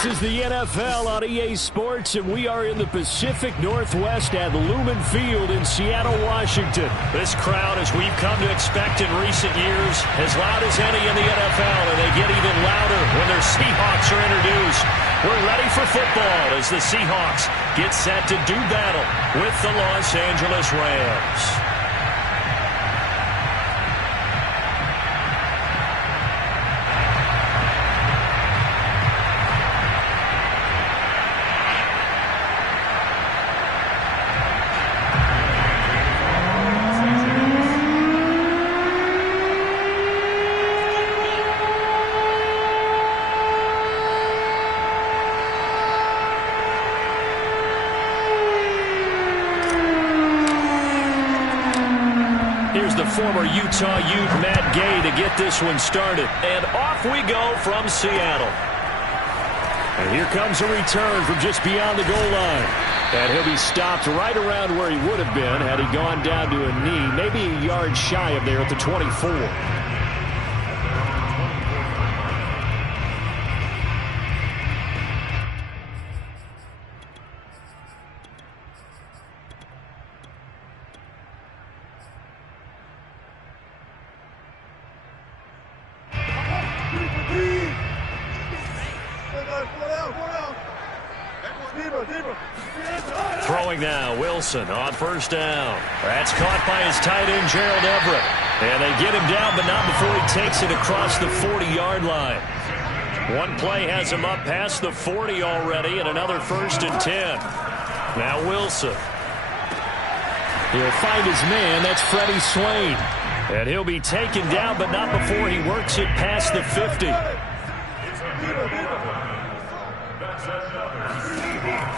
This is the NFL on EA Sports, and we are in the Pacific Northwest at Lumen Field in Seattle, Washington. This crowd, as we've come to expect in recent years, as loud as any in the NFL, and they get even louder when their Seahawks are introduced. We're ready for football as the Seahawks get set to do battle with the Los Angeles Rams. Former Utah Ute Matt Gay to get this one started. And off we go from Seattle. And here comes a return from just beyond the goal line. And he'll be stopped right around where he would have been had he gone down to a knee, maybe a yard shy of there at the 24. Throwing now, Wilson on first down. That's caught by his tight end, Gerald Everett. And they get him down, but not before he takes it across the 40-yard line. One play has him up past the 40 already, and another 1st and 10. Now Wilson. He'll find his man. That's Freddie Swain. And he'll be taken down, but not before he works it past the 50.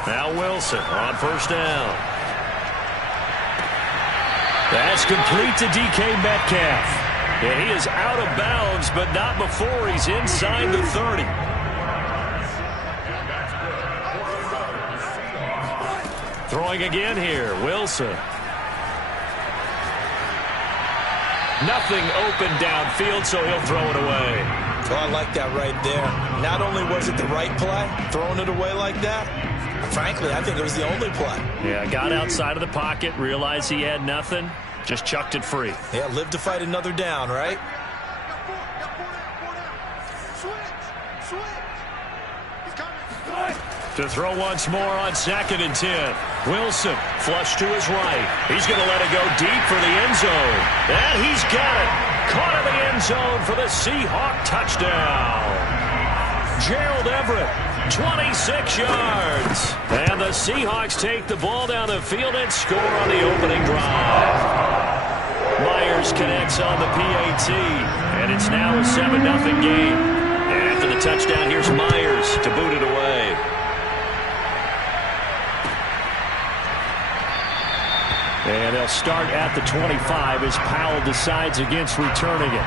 Now Wilson on first down. That's complete to DK Metcalf. And he is out of bounds, but not before he's inside the 30. Throwing again here, Wilson. Nothing open downfield, so he'll throw it away. Oh, I like that right there. Not only was it the right play, throwing it away like that, frankly, I think it was the only play. Yeah, got outside of the pocket, realized he had nothing, just chucked it free. Yeah, live to fight another down, right? To throw once more on 2nd and 10. Wilson, flush to his right. He's going to let it go deep for the end zone. And he's got it. Caught in the end zone for the Seahawk touchdown. Gerald Everett, 26 yards. And the Seahawks take the ball down the field and score on the opening drive. Myers connects on the PAT. And it's now a 7-0 game. And after the touchdown, here's Myers to boot it away. And they'll start at the 25 as Powell decides against returning it.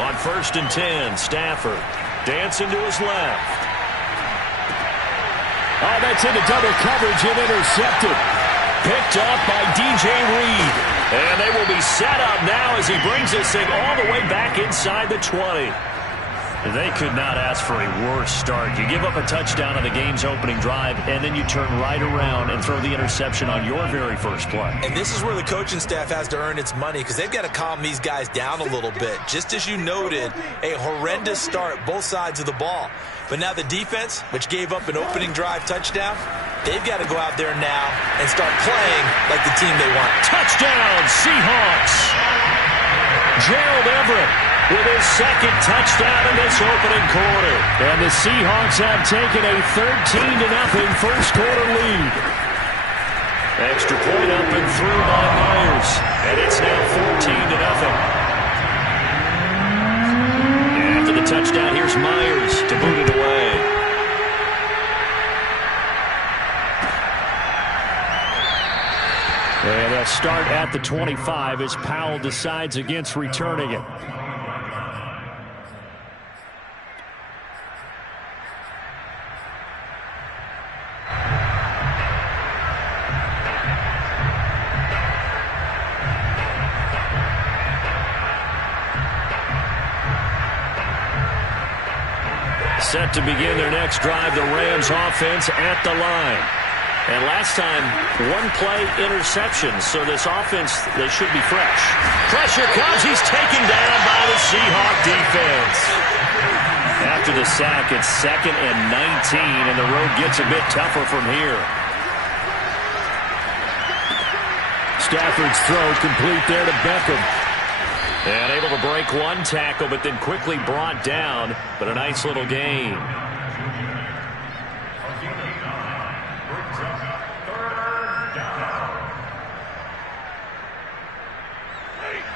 On 1st and 10, Stafford dancing to his left. Oh, that's into double coverage and intercepted. Picked up by DJ Reed. And they will be set up now as he brings this thing all the way back inside the 20. They could not ask for a worse start. You give up a touchdown on the game's opening drive, and then you turn right around and throw the interception on your very first play. And this is where the coaching staff has to earn its money because they've got to calm these guys down a little bit. Just as you noted, a horrendous start, both sides of the ball. But now the defense, which gave up an opening drive touchdown, they've got to go out there now and start playing like the team they want. Touchdown, Seahawks! Gerald Everett with his second touchdown in this opening quarter. And the Seahawks have taken a 13-0 first quarter lead. Extra point up and through by Myers. And it's now 14-0. After the touchdown, here's Myers to boot it away. And they'll start at the 25 as Powell decides against returning it. Set to begin their next drive, the Rams offense at the line. And last time, one play interception, so this offense, they should be fresh. Pressure comes, he's taken down by the Seahawk defense. After the sack, it's 2nd and 19, and the road gets a bit tougher from here. Stafford's throw complete there to Beckham. And able to break one tackle, but then quickly brought down. But a nice little gain.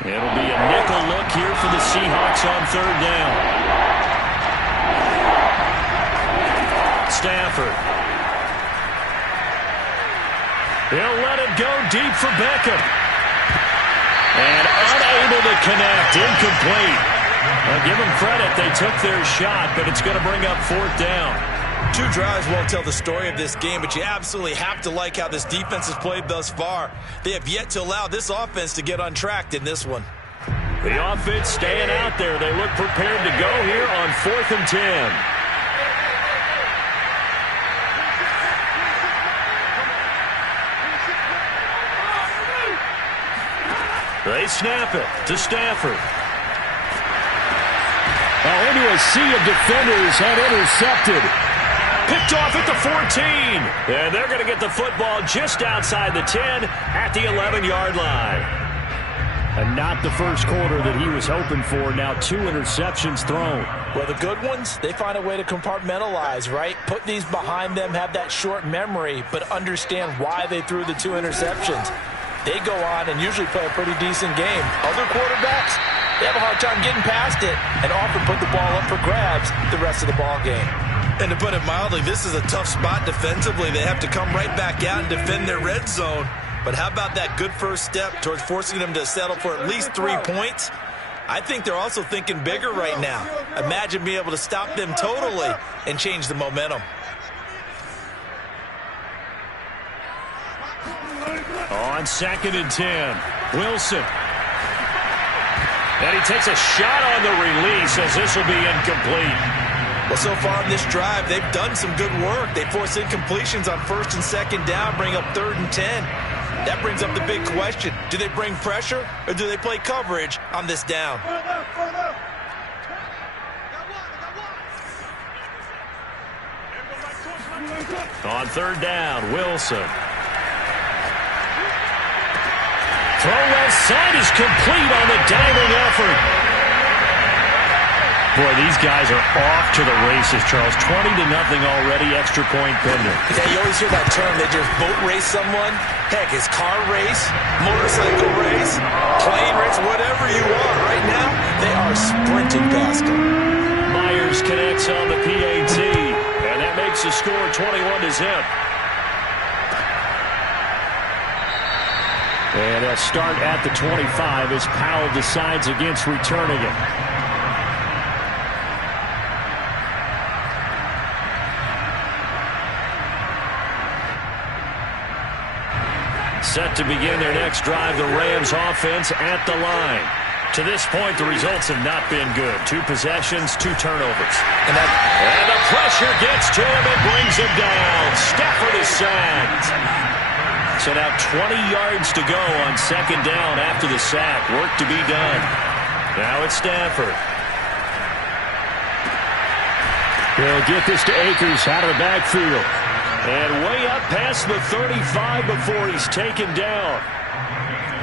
It'll be a nickel look here for the Seahawks on 3rd down. Stafford. He'll let it go deep for Beckham. And unable to connect, incomplete. I'll give them credit, they took their shot, but it's going to bring up 4th down. 2 drives won't tell the story of this game, but you absolutely have to like how this defense has played thus far. They have yet to allow this offense to get untracked in this one. The offense staying out there. They look prepared to go here on 4th and 10. They snap it to Stafford. Into a sea of defenders and intercepted. Picked off at the 14. And they're going to get the football just outside the 10 at the 11-yard line. And not the first quarter that he was hoping for. Now 2 interceptions thrown. Well, the good ones, they find a way to compartmentalize, right? Put these behind them, have that short memory, but understand why they threw the 2 interceptions. They go on and usually play a pretty decent game. Other quarterbacks, they have a hard time getting past it and often put the ball up for grabs the rest of the ball game. And to put it mildly, this is a tough spot defensively. They have to come right back out and defend their red zone. But how about that good first step towards forcing them to settle for at least 3 points? I think they're also thinking bigger right now. Imagine being able to stop them totally and change the momentum. On 2nd and 10, Wilson. And he takes a shot on the release as this will be incomplete. Well, so far in this drive, they've done some good work. They force incompletions on 1st and 2nd down, bring up 3rd and 10. That brings up the big question. Do they bring pressure or do they play coverage on this down? On 3rd down, Wilson. Throw left side is complete on the diving effort. Boy, these guys are off to the races, Charles. 20-0 already, extra point pending. Yeah, you always hear that term. They just boat race someone. Heck, it's car race, motorcycle race, plane race, whatever you want. Right now, they are sprinting past them. Myers connects on the PAT, and that makes the score 21-0. And they'll start at the 25 as Powell decides against returning it. Set to begin their next drive, the Rams offense at the line. To this point, the results have not been good. 2 possessions, 2 turnovers. And the pressure gets to him and brings him down. Stafford is sacked. So now 20 yards to go on 2nd down after the sack. Work to be done. Now it's Stafford. They'll get this to Akers out of the backfield. And way up past the 35 before he's taken down.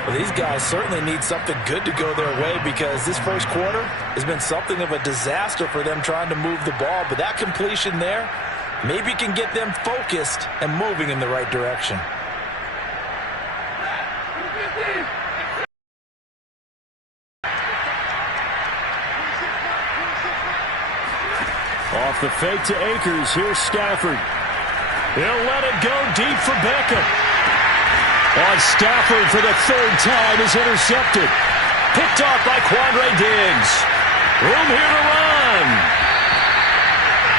Well, these guys certainly need something good to go their way because this first quarter has been something of a disaster for them trying to move the ball. But that completion there maybe can get them focused and moving in the right direction. Off the fake to Akers. Here's Stafford. He'll let it go deep for Beckham. On Stafford for the third time is intercepted. Picked off by Quandre Diggs. Room here to run.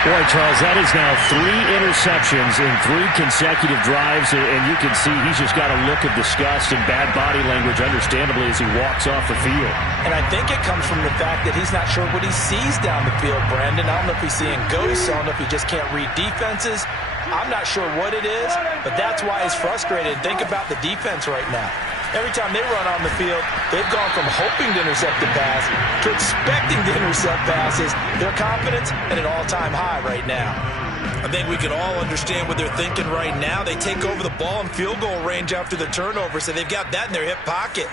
Boy, Charles, that is now 3 interceptions in 3 consecutive drives, and you can see he's just got a look of disgust and bad body language, understandably, as he walks off the field. And I think it comes from the fact that he's not sure what he sees down the field, Brandon. I don't know if he's seeing ghosts. I don't know if he just can't read defenses. I'm not sure what it is, but that's why he's frustrated. Think about the defense right now. Every time they run on the field, they've gone from hoping to intercept the pass to expecting to intercept passes. Their confidence at an all-time high right now. I think we can all understand what they're thinking right now. They take over the ball in field goal range after the turnover, so they've got that in their hip pocket.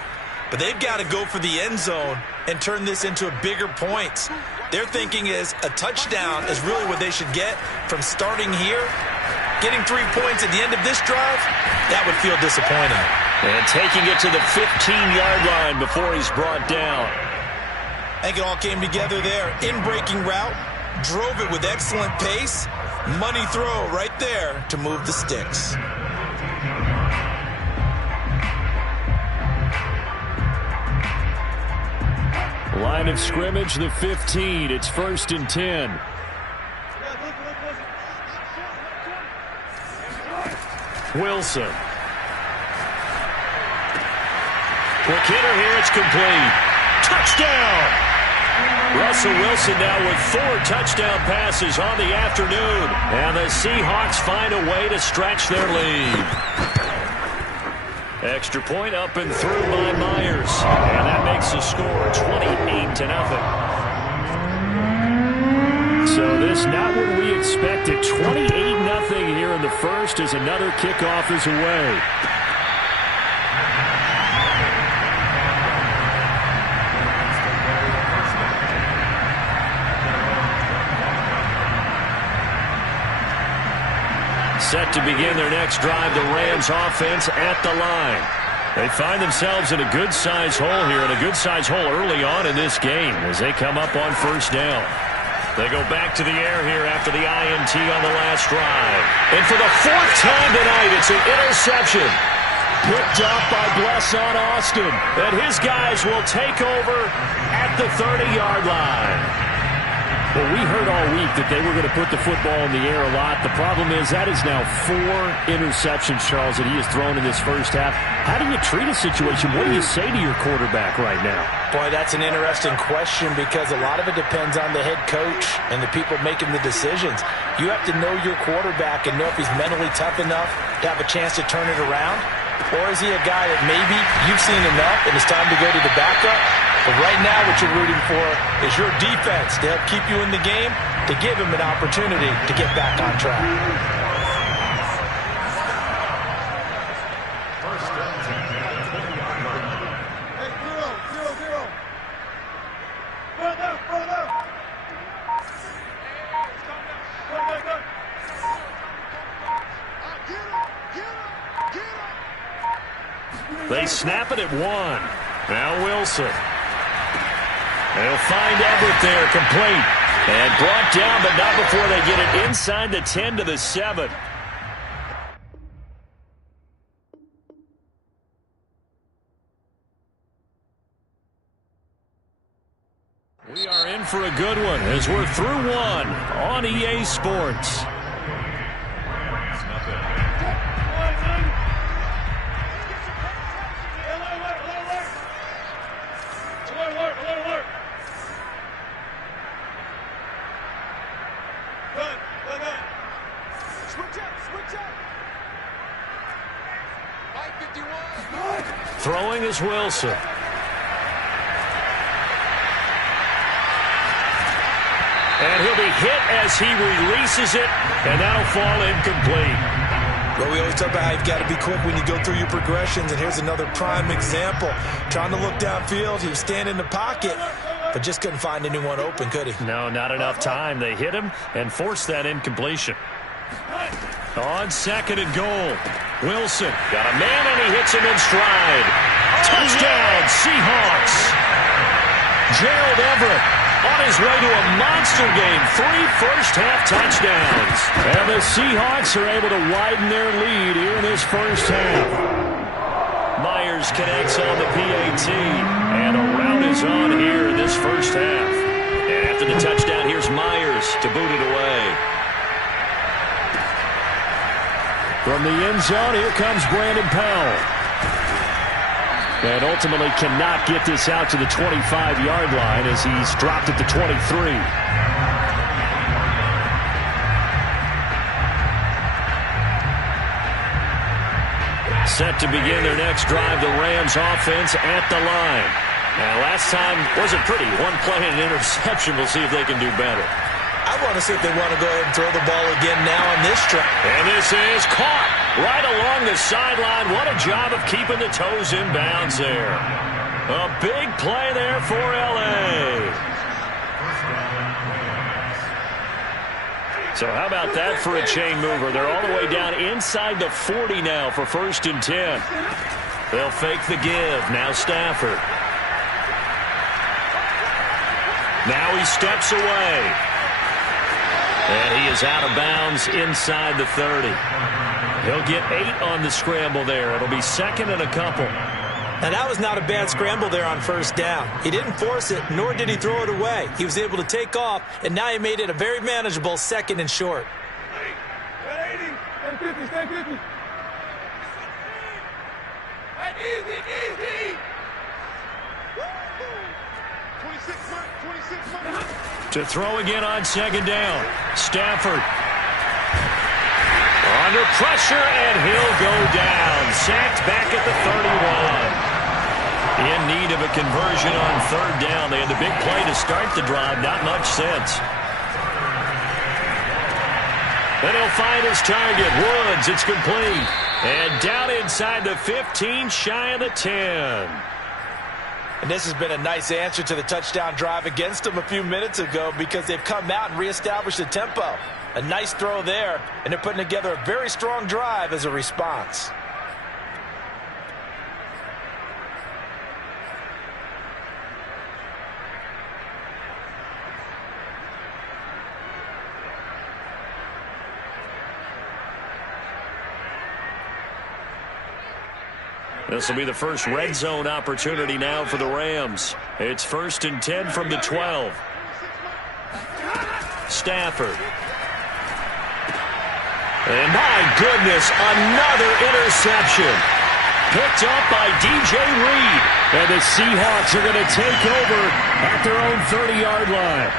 But they've got to go for the end zone and turn this into bigger points. Their thinking is a touchdown is really what they should get from starting here. Getting 3 points at the end of this drive, that would feel disappointing. And taking it to the 15-yard line before he's brought down. I think it all came together there. In-breaking route, drove it with excellent pace. Money throw right there to move the sticks. Line of scrimmage, the 15. It's 1st and 10. Wilson. Quick hitter here, it's complete. Touchdown! Russell Wilson now with 4 touchdown passes on the afternoon. And the Seahawks find a way to stretch their lead. Extra point up and through by Myers. And that makes the score 28-0. So this not what we expected. 28-0 here in the first as another kickoff is away. Set to begin their next drive, the Rams offense at the line. They find themselves in a good-sized hole here, and a good-sized hole early on in this game as they come up on 1st down. They go back to the air here after the INT on the last drive. And for the 4th time tonight, it's an interception. Picked up by Blesson Austin. And his guys will take over at the 30-yard line. Well, we heard all week that they were going to put the football in the air a lot. The problem is that is now 4 interceptions, Charles, that he has thrown in this first half. How do you treat a situation? What do you say to your quarterback right now? Boy, that's an interesting question because a lot of it depends on the head coach and the people making the decisions. You have to know your quarterback and know if he's mentally tough enough to have a chance to turn it around. Or is he a guy that maybe you've seen enough and it's time to go to the backup? But right now what you're rooting for is your defense to help keep you in the game, to give him an opportunity to get back on track. They snap it at 1. Now Wilson. They'll find Everett there, complete. And brought down, but not before they get it inside the 10 to the 7. We are in for a good one as we're through 1 on EA Sports. Throwing is Wilson. And he'll be hit as he releases it, and that'll fall incomplete. Well, we always talk about how you've got to be quick when you go through your progressions, and here's another prime example. Trying to look downfield, he was standing in the pocket, but just couldn't find anyone open, could he? No, not enough time. They hit him and forced that incompletion. On 2nd and goal, Wilson got a man, and he hits him in stride. Touchdown, Seahawks. Gerald Everett on his way to a monster game. 3 first-half touchdowns. And the Seahawks are able to widen their lead here in this first half. Myers connects on the PAT, and a rout is on here in this first half. And after the touchdown, here's Myers to boot it away. From the end zone, here comes Brandon Powell. And ultimately cannot get this out to the 25-yard line as he's dropped at the 23. Set to begin their next drive, the Rams offense at the line. Now, last time wasn't pretty. 1 play and an interception. We'll see if they can do better. I want to see if they want to go ahead and throw the ball again now on this drive. And this is caught right along the sideline. What a job of keeping the toes in bounds there. A big play there for L.A. So how about that for a chain mover? They're all the way down inside the 40 now for 1st and 10. They'll fake the give. Now Stafford. Now he steps away. And he is out of bounds inside the 30. He'll get 8 on the scramble there. It'll be 2nd and a couple. Now, that was not a bad scramble there on 1st down. He didn't force it, nor did he throw it away. He was able to take off, and now he made it a very manageable 2nd and short. To throw again on 2nd down. Stafford. Under pressure, and he'll go down. Sacked back at the 31. In need of a conversion on 3rd down. They had the big play to start the drive. Not much sense. Then he'll find his target. Woods, it's complete. And down inside the 15, shy of the 10. And this has been a nice answer to the touchdown drive against them a few minutes ago because they've come out and reestablished the tempo. A nice throw there, and they're putting together a very strong drive as a response. This will be the first red zone opportunity now for the Rams. It's 1st and 10 from the 12. Stafford. And my goodness, another interception. Picked up by DJ Reed. And the Seahawks are going to take over at their own 30-yard line.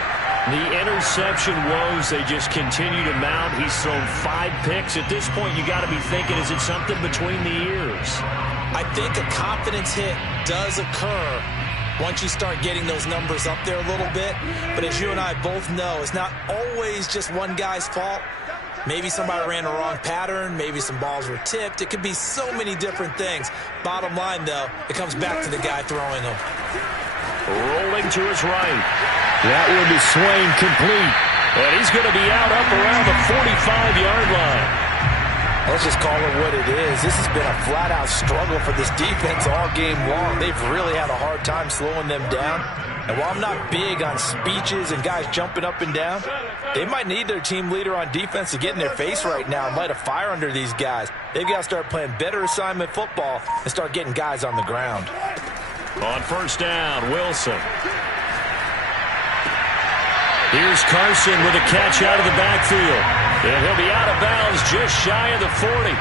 The interception woes, they just continue to mount. He's thrown 5 picks. At this point, you got to be thinking, is it something between the ears? I think a confidence hit does occur once you start getting those numbers up there a little bit. But as you and I both know, it's not always just one guy's fault. Maybe somebody ran a wrong pattern. Maybe some balls were tipped. It could be so many different things. Bottom line, though, it comes back to the guy throwing them. Rolling to his right. That one is swing complete. And he's going to be out up around the 45-yard line. Let's just call it what it is. This has been a flat-out struggle for this defense all game long. They've really had a hard time slowing them down. And while I'm not big on speeches and guys jumping up and down, they might need their team leader on defense to get in their face right now and light a fire under these guys. They've got to start playing better assignment football and start getting guys on the ground. On 1st down, Wilson. Here's Carson with a catch out of the backfield. And he'll be out of bounds just shy of the 40.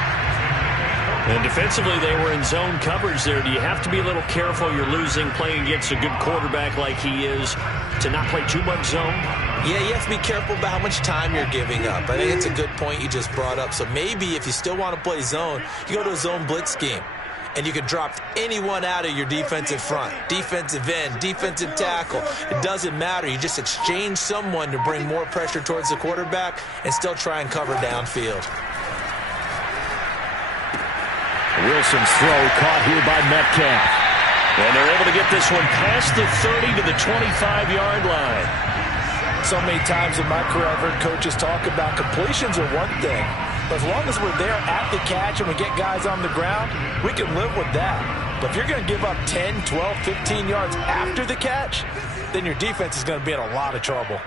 And defensively, they were in zone coverage there. Do you have to be a little careful? You're losing playing against a good quarterback like he is to not play too much zone? Yeah, you have to be careful about how much time you're giving up. I think it's a good point you just brought up. So maybe if you still want to play zone, you go to a zone blitz scheme. And you can drop anyone out of your defensive front, defensive end, defensive tackle. It doesn't matter. You just exchange someone to bring more pressure towards the quarterback and still try and cover downfield. Wilson's throw caught here by Metcalf. And they're able to get this one past the 30 to the 25-yard line. So many times in my career, I've heard coaches talk about completions are one thing. But as long as we're there at the catch and we get guys on the ground, we can live with that. But if you're going to give up 10, 12, 15 yards after the catch, then your defense is going to be in a lot of trouble.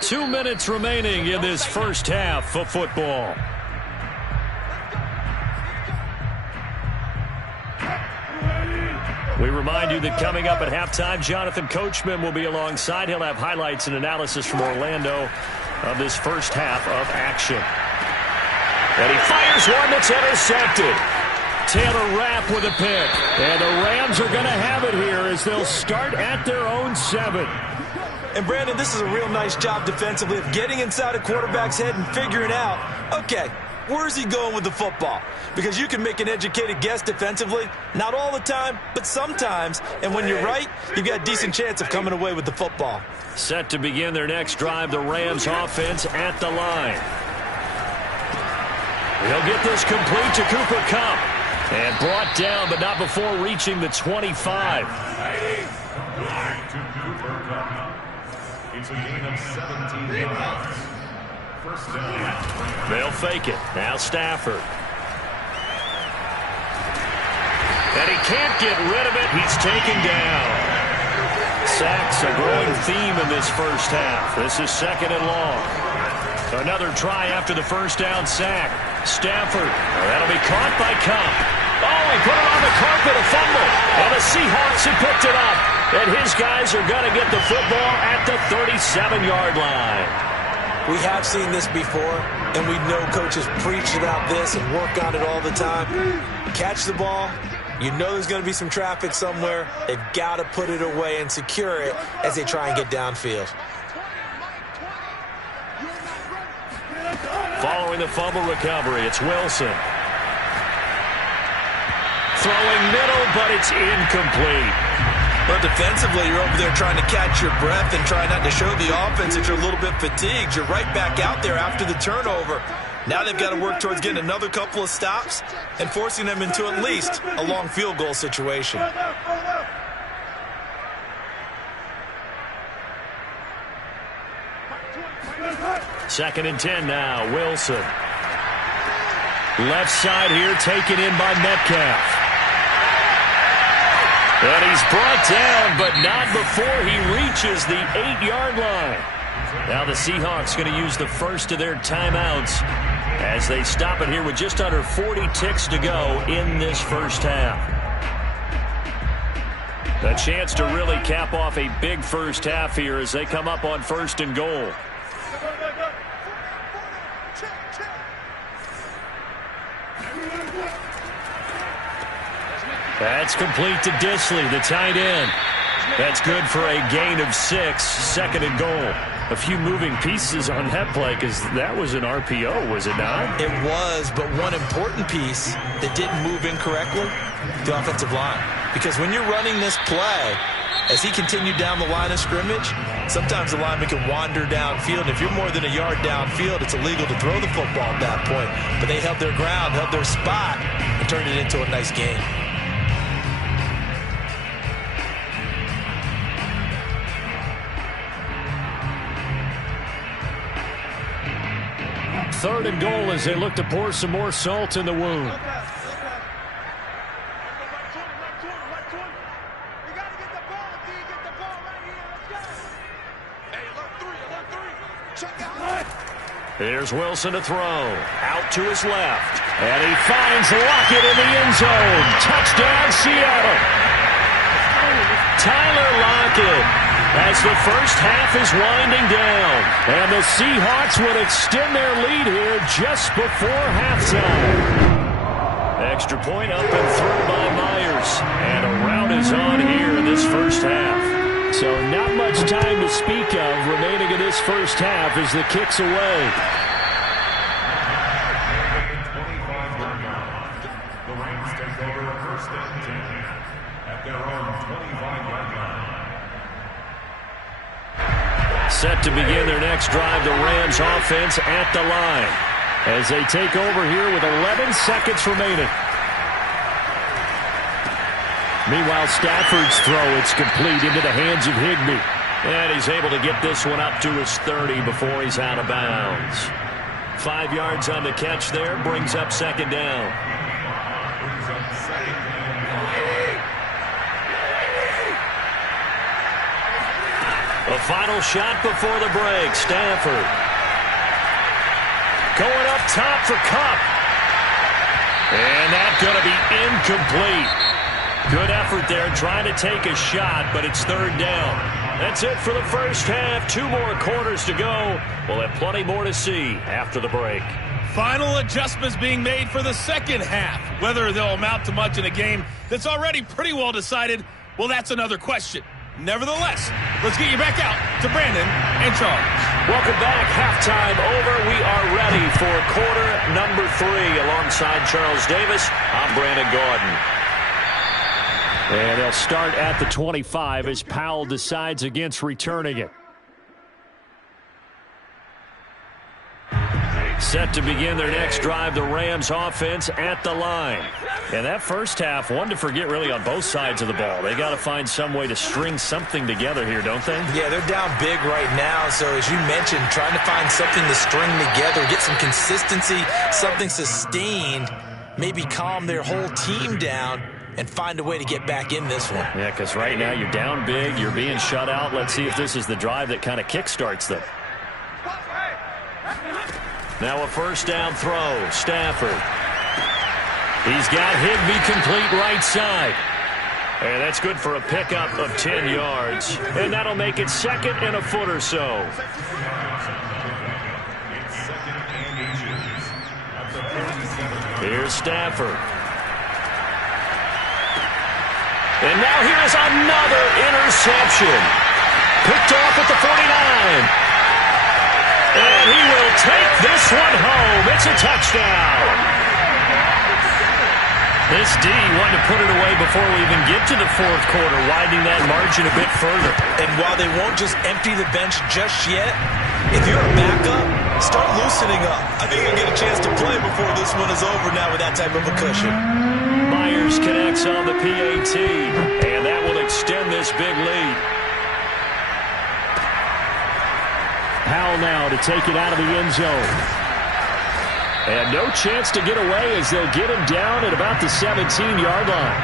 2 minutes remaining in this first half of football. We remind you that coming up at halftime, Jonathan Coachman will be alongside. He'll have highlights and analysis from Orlando of this first half of action. And he fires one that's intercepted. Taylor Rapp with a pick. And the Rams are going to have it here as they'll start at their own 7. And, Brandon, this is a real nice job defensively of getting inside a quarterback's head and figuring out, okay, where's he going with the football? Because you can make an educated guess defensively, not all the time, but sometimes. And when you're right, you've got a decent chance of coming away with the football. Set to begin their next drive, the Rams offense at the line. He'll get this complete to Cooper Kupp. And brought down, but not before reaching the 25. It's a gain of 17 yards. First down. They'll fake it. Now Stafford. And he can't get rid of it. He's taken down. Sacks, a growing theme in this first half. This is 2nd and long. Another try after the first down sack. Stafford. That'll be caught by Kupp. Oh, he put it on the carpet, a fumble. And the Seahawks have picked it up. And his guys are going to get the football at the 37-yard line. We have seen this before, and we know coaches preach about this and work on it all the time. Catch the ball. You know there's going to be some traffic somewhere. They've got to put it away and secure it as they try and get downfield. Following the fumble recovery, it's Wilson. Throwing middle, but it's incomplete. Well, defensively, you're over there trying to catch your breath and try not to show the offense that you're a little bit fatigued. You're right back out there after the turnover. Now they've got to work towards getting another couple of stops and forcing them into at least a long field goal situation. Second and 10 now, Wilson. Left side here, taken in by Metcalf. And he's brought down, but not before he reaches the 8-yard line. Now the Seahawks going to use the first of their timeouts as they stop it here with just under 40 ticks to go in this first half. A chance to really cap off a big first half here as they come up on 1st and goal. That's complete to Disley, the tight end. That's good for a gain of 6, 2nd and goal. A few moving pieces on that play because that was an RPO, was it not? It was, but one important piece that didn't move incorrectly, the offensive line. Because when you're running this play, as he continued down the line of scrimmage, sometimes the lineman can wander downfield. If you're more than a yard downfield, it's illegal to throw the football at that point. But they held their ground, held their spot, and turned it into a nice gain. Third and goal as they look to pour some more salt in the wound. Here's Wilson to throw. Out to his left. And he finds Lockett in the end zone. Touchdown, Seattle. Tyler Lockett. As the first half is winding down. And the Seahawks would extend their lead here just before halftime. Extra point up and through by Myers. And a rout is on here in this first half. So not much time to speak of remaining in this first half as the kick's away. The Rams take over 1st and 10 at their own 25-yard line. Set to begin their next drive, the Rams offense at the line as they take over here with 11 seconds remaining. Meanwhile, Stafford's throw, it's complete into the hands of Higbee. And he's able to get this one up to his 30 before he's out of bounds. 5 yards on the catch there, brings up 2nd down. A final shot before the break. Stanford going up top for Kupp. And that's going to be incomplete. Good effort there trying to take a shot, but it's third down. That's it for the first half. 2 more quarters to go. We'll have plenty more to see after the break. Final adjustments being made for the second half. Whether they'll amount to much in a game that's already pretty well decided, well, that's another question. Nevertheless, let's get you back out to Brandon and Charles. Welcome back. Halftime over. We are ready for quarter number 3. Alongside Charles Davis, I'm Brandon Gaudin. And they'll start at the 25 as Powell decides against returning it. Set to begin their next drive, the Rams offense at the line. And that first half, one to forget really on both sides of the ball. They got to find some way to string something together here, don't they? Yeah, they're down big right now. So as you mentioned, trying to find something to string together, get some consistency, something sustained, maybe calm their whole team down and find a way to get back in this one. Yeah, because right now you're down big, you're being shut out. Let's see if this is the drive that kind of kickstarts them. Now a first down throw. Stafford. He's got Higbee complete right side. And that's good for a pickup of 10 yards. And that'll make it second and a foot or so. Here's Stafford. And now here's another interception. Picked off at the 49. And he will take this one home. It's a touchdown. This D wanted to put it away before we even get to the fourth quarter, widening that margin a bit further. And while they won't just empty the bench just yet, if you're a backup, start loosening up. I think you'll get a chance to play before this one is over now with that type of a cushion. Myers connects on the PAT, and that will extend this big lead. Powell now to take it out of the end zone. And no chance to get away as they'll get him down at about the 17-yard line.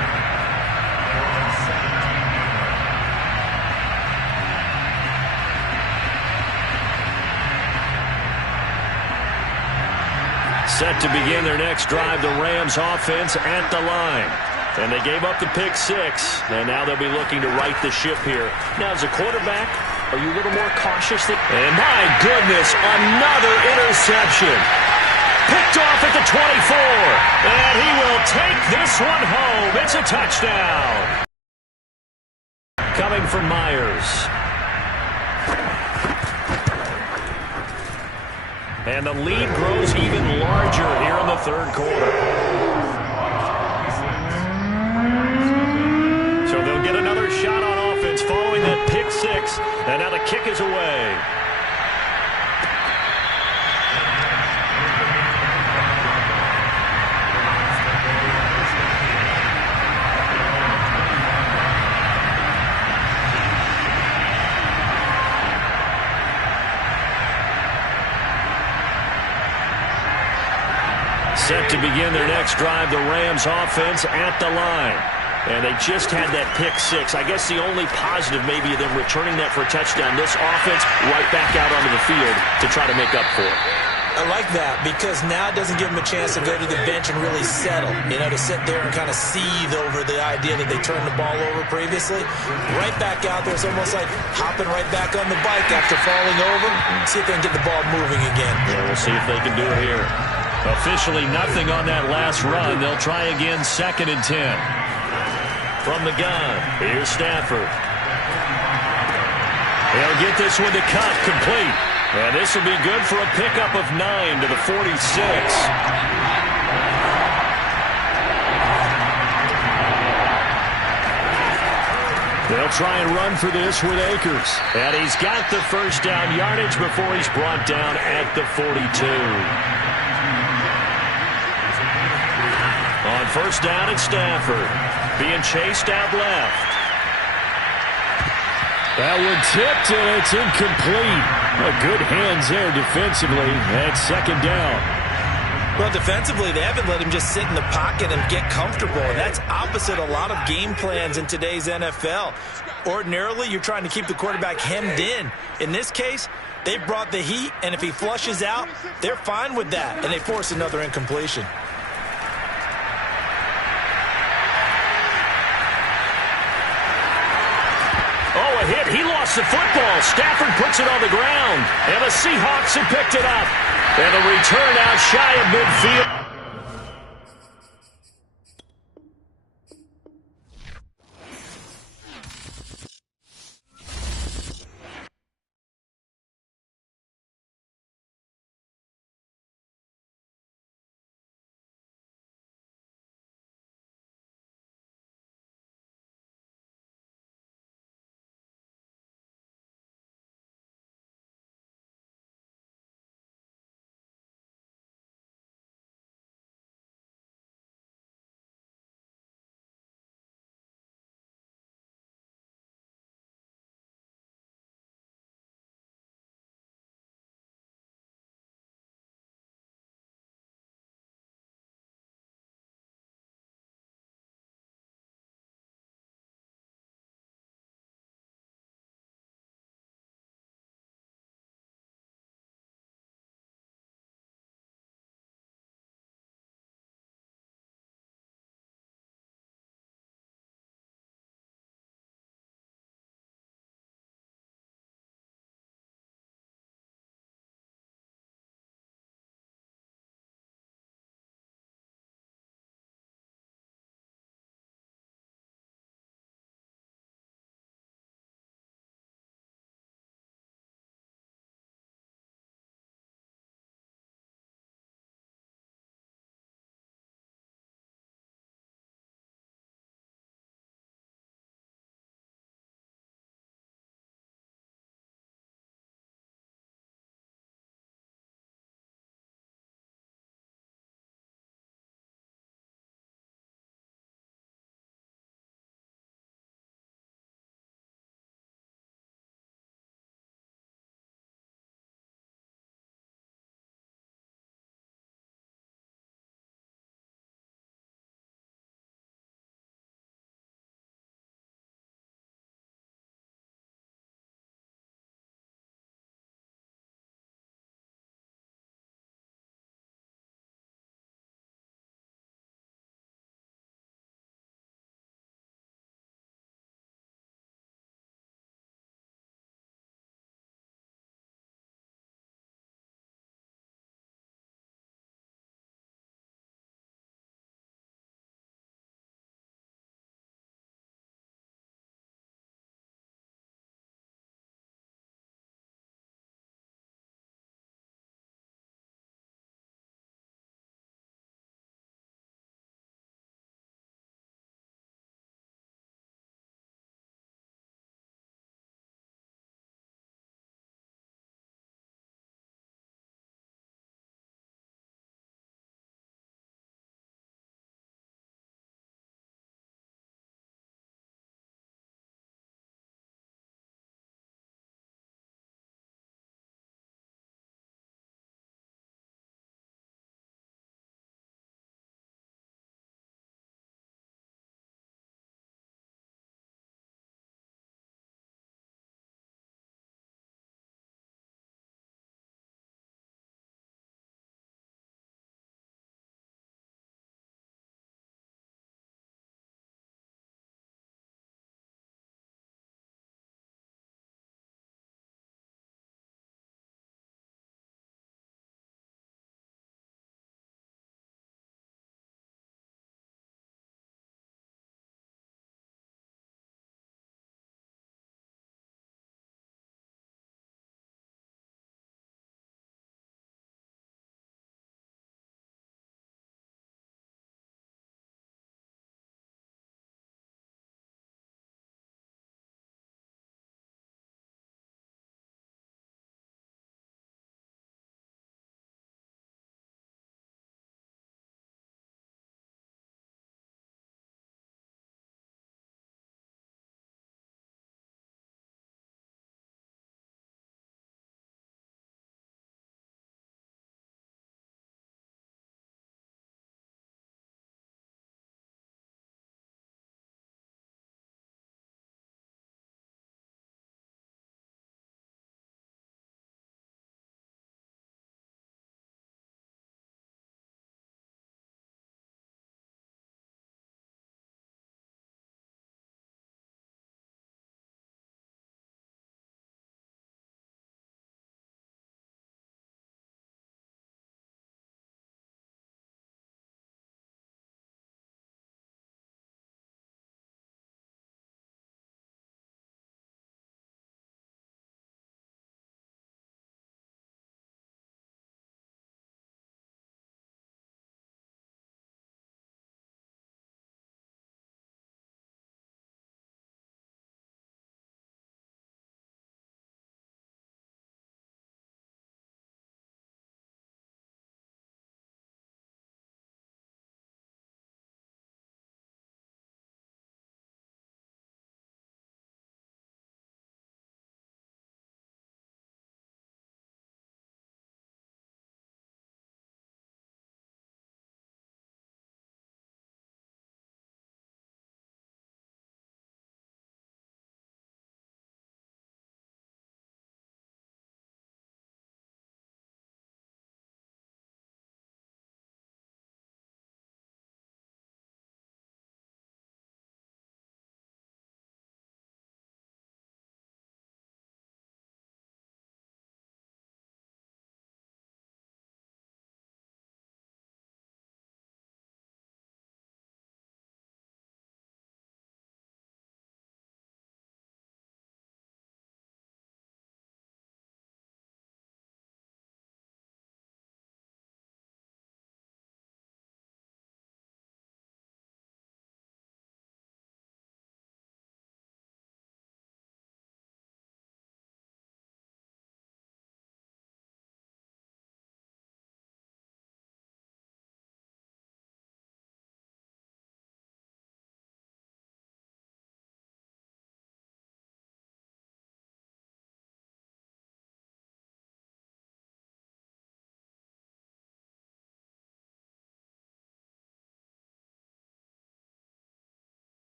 Set to begin their next drive, the Rams offense at the line. And they gave up the pick 6, and now they'll be looking to right the ship here. Now, as a quarterback, are you a little more cautious? And my goodness, another interception. Picked off at the 24. And he will take this one home. It's a touchdown. Coming from Myers. And the lead grows even larger here in the third quarter. So they'll get another shot on offense following that pick 6. And now the kick is away. Set to begin their next drive, the Rams offense at the line. And they just had that pick 6. I guess the only positive maybe of them returning that for a touchdown. This offense right back out onto the field to try to make up for it. I like that because now it doesn't give them a chance to go to the bench and really settle. You know, to sit there and kind of seethe over the idea that they turned the ball over previously. Right back out there. It's almost like hopping right back on the bike after falling over. See if they can get the ball moving again. Yeah, we'll see if they can do it here. Officially nothing on that last run. They'll try again, 2nd and 10. From the gun, here's Stafford. They'll get this one to Kupp complete. And this will be good for a pickup of 9 to the 46. They'll try and run for this with Akers. And he's got the first down yardage before he's brought down at the 42. On first down, it's Stafford. Being chased out left. That one tipped, and it's incomplete. Good hands there defensively. That's 2nd down. Well, defensively, they haven't let him just sit in the pocket and get comfortable, and that's opposite a lot of game plans in today's NFL. Ordinarily, you're trying to keep the quarterback hemmed in. In this case, they brought the heat, and if he flushes out, they're fine with that, and they force another incompletion. Oh, a hit. He lost the football. Stafford puts it on the ground, and the Seahawks have picked it up. And the return out shy of midfield.